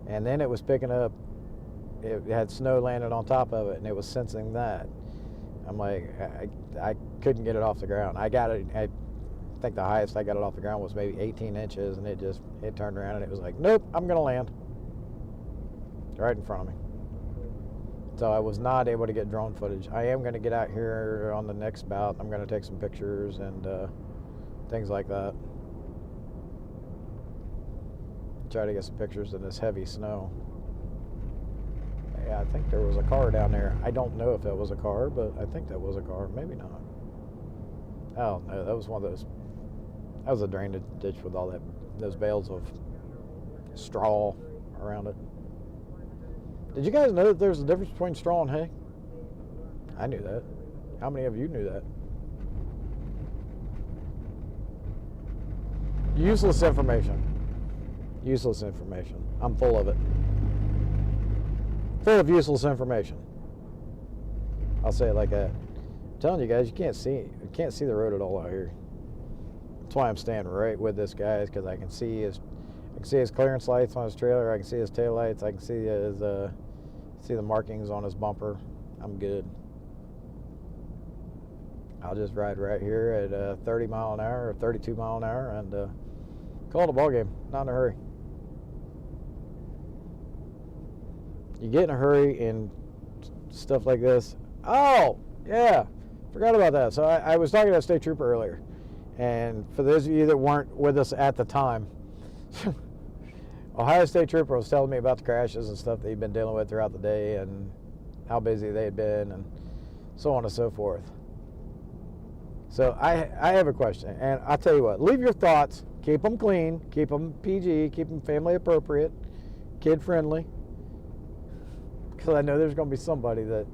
And then it was picking up, it had snow landed on top of it, and it was sensing that. I'm like, I couldn't get it off the ground. I got it, I think the highest I got it off the ground was maybe 18 inches, and it turned around and it was like, nope, I'm gonna land right in front of me. So I was not able to get drone footage. I am gonna get out here on the next bout. I'm gonna take some pictures and things like that. Try to get some pictures of this heavy snow. Yeah, I think there was a car down there. I don't know if that was a car, but I think that was a car. Maybe not. Oh no, that was one of those. That was a drainage ditch with all those bales of straw around it. Did you guys know that there's a difference between straw and hay? I knew that. How many of you knew that? Useless information. Useless information. I'm full of it. Full of useless information. I'll say it like that. I'm telling you guys, you can't see the road at all out here. That's why I'm staying right with this guy, is because I can see his clearance lights on his trailer. I can see his tail lights. I can see his see the markings on his bumper. I'm good. I'll just ride right here at 30 mile an hour or 32 mile an hour and call it a ball game. Not in a hurry. You get in a hurry in stuff like this. Oh, yeah. Forgot about that. So I was talking to a state trooper earlier. And for those of you that weren't with us at the time, Ohio State Trooper was telling me about the crashes and stuff that he'd been dealing with throughout the day and how busy they had been and so on and so forth. So I have a question. And I'll tell you what. Leave your thoughts. Keep them clean. Keep them PG. Keep them family appropriate. Kid friendly. Because I know there's going to be somebody that...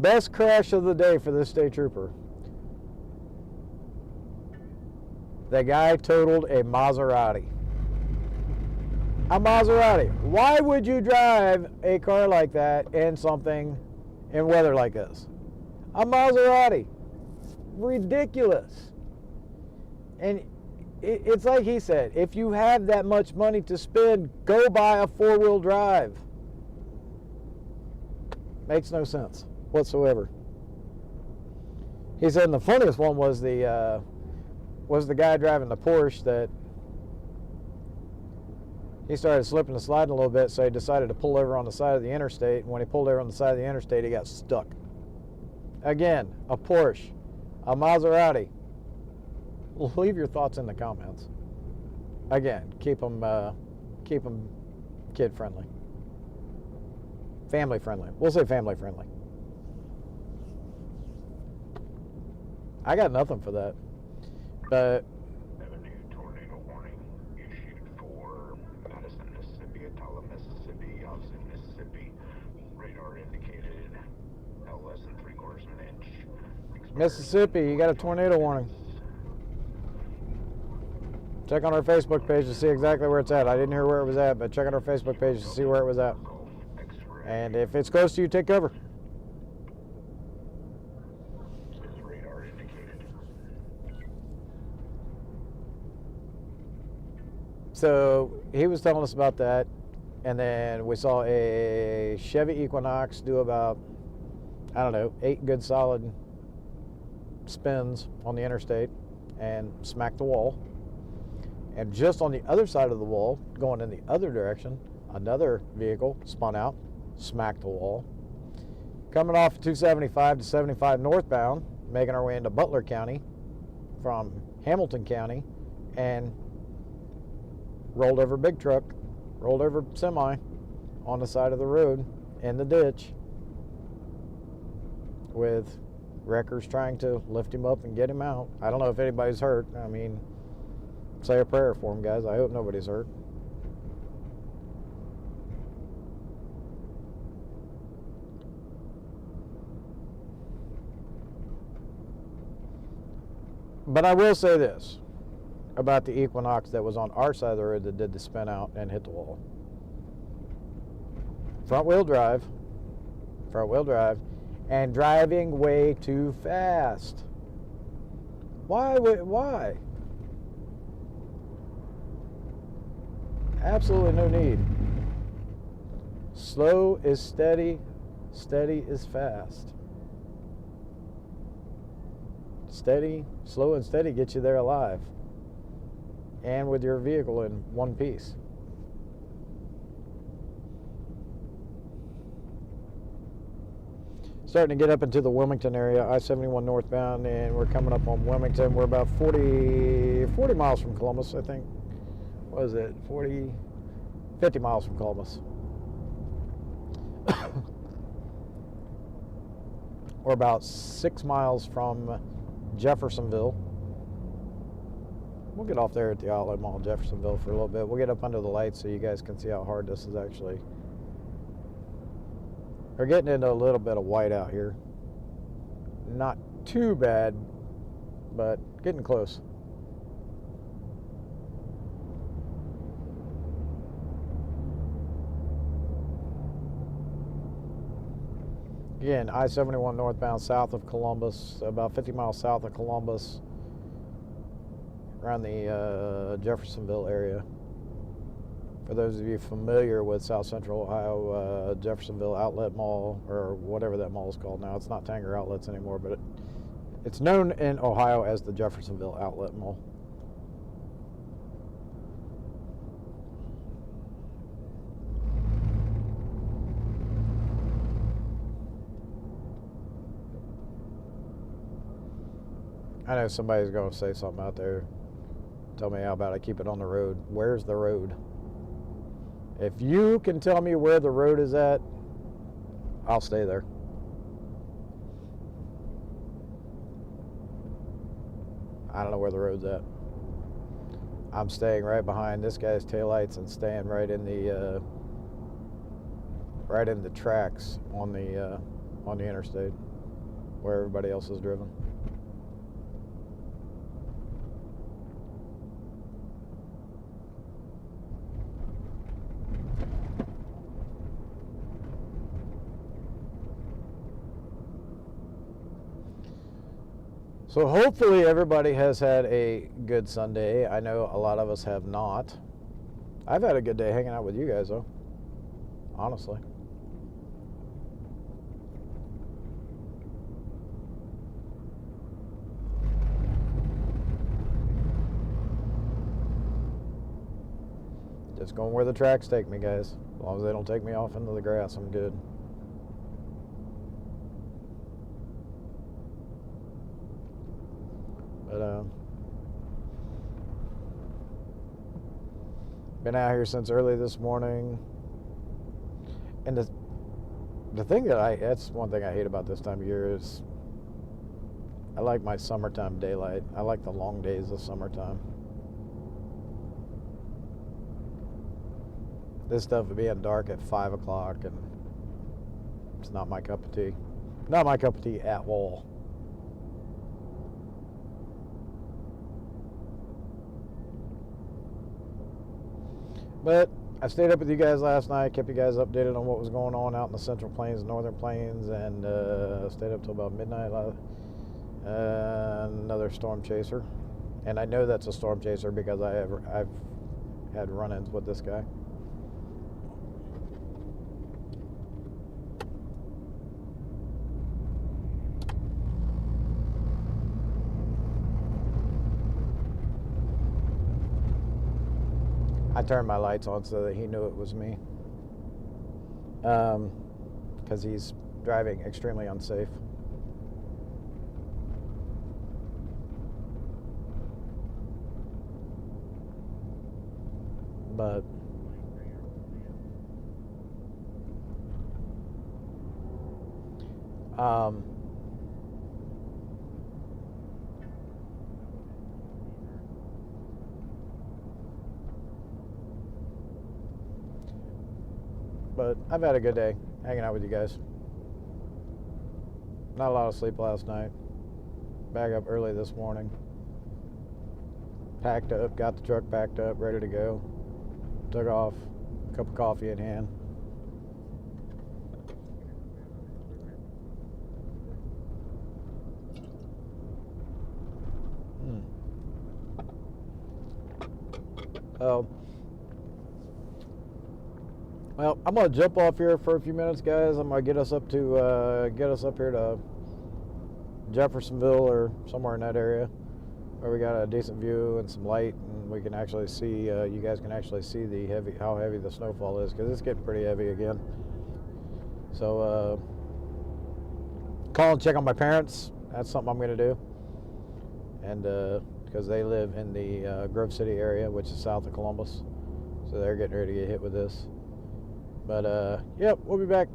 Best crash of the day for this state trooper. The guy totaled a Maserati. A Maserati. Why would you drive a car like that in weather like this? A Maserati. Ridiculous. And it's like he said, if you have that much money to spend, go buy a four-wheel drive. Makes no sense whatsoever. He said, and the funniest one was the guy driving the Porsche that he started slipping and sliding a little bit, so he decided to pull over on the side of the interstate. And when he pulled over on the side of the interstate, he got stuck. Again, a Porsche, a Maserati. Leave your thoughts in the comments. Again, keep them kid friendly, family friendly. We'll say family friendly. I got nothing for that, but Have a new tornado warning issued for Madison, Mississippi, Attala, Mississippi, Austin, Mississippi. Radar indicated no less than 3/4 of an inch. Mississippi, you got a tornado warning. Check on our Facebook page to see exactly where it's at. I didn't hear where it was at, but check on our Facebook page to see where it was at. And if it's close to you, take cover. Radar indicated. So he was telling us about that. And then we saw a Chevy Equinox do about, I don't know, 8 good solid spins on the interstate and smack the wall. And just on the other side of the wall, going in the other direction, another vehicle spun out, smacked the wall. Coming off 275 to 75 northbound, making our way into Butler County from Hamilton County, and rolled over big truck, rolled over semi on the side of the road in the ditch, with wreckers trying to lift him up and get him out. I don't know if anybody's hurt. I mean, say a prayer for him, guys. I hope nobody's hurt. But I will say this about the Equinox that was on our side of the road that did the spin out and hit the wall. Front wheel drive, and driving way too fast. Why? Absolutely no need. Slow is steady, steady is fast. Steady, slow and steady gets you there alive, and with your vehicle in one piece. Starting to get up into the Wilmington area, I-71 northbound, and we're coming up on Wilmington. We're about 40 miles from Columbus, I think. What is it? 50 miles from Columbus. We're about 6 miles from Jeffersonville. We'll get off there at the outlet mall in Jeffersonville for a little bit. We'll get up under the lights so you guys can see how hard this is actually. We're getting into a little bit of white out here. Not too bad, but getting close. Again, I-71 northbound south of Columbus, about 50 miles south of Columbus, around the Jeffersonville area. For those of you familiar with South Central Ohio, Jeffersonville Outlet Mall, or whatever that mall is called now. It's not Tanger Outlets anymore, but it's known in Ohio as the Jeffersonville Outlet Mall. I know somebody's going to say something out there. Tell me how about I keep it on the road. Where's the road? If you can tell me where the road is at, I'll stay there. I don't know where the road's at. I'm staying right behind this guy's taillights and staying right in the tracks on the interstate where everybody else is driven. So hopefully everybody has had a good Sunday. I know a lot of us have not. I've had a good day hanging out with you guys though, honestly. Just going where the tracks take me, guys. As long as they don't take me off into the grass, I'm good. But been out here since early this morning, and the thing that's one thing I hate about this time of year is I like my summertime daylight. I like the long days of summertime. This stuff being dark at 5 o'clock, and it's not my cup of tea. Not my cup of tea at all. But I stayed up with you guys last night, kept you guys updated on what was going on out in the Central Plains, Northern Plains, and stayed up till about midnight. Another storm chaser, and I know that's a storm chaser because I've had run-ins with this guy. I turned my lights on so that he knew it was me. Because he's driving extremely unsafe. But I've had a good day hanging out with you guys. Not a lot of sleep last night. Back up early this morning. Packed up, got the truck packed up, ready to go. Took off, cup of coffee in hand. Oh. Well, I'm gonna jump off here for a few minutes, guys. I'm gonna get us up here to Jeffersonville or somewhere in that area, where we got a decent view and some light, and we can actually see. You guys can actually see how heavy the snowfall is, because it's getting pretty heavy again. So, call and check on my parents. That's something I'm gonna do, and because they live in the Grove City area, which is south of Columbus, so they're getting ready to get hit with this. But yep, we'll be back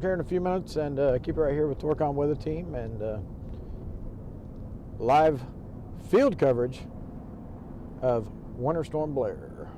here in a few minutes, and keep it right here with Torcon Weather Team and live field coverage of Winter Storm Blair.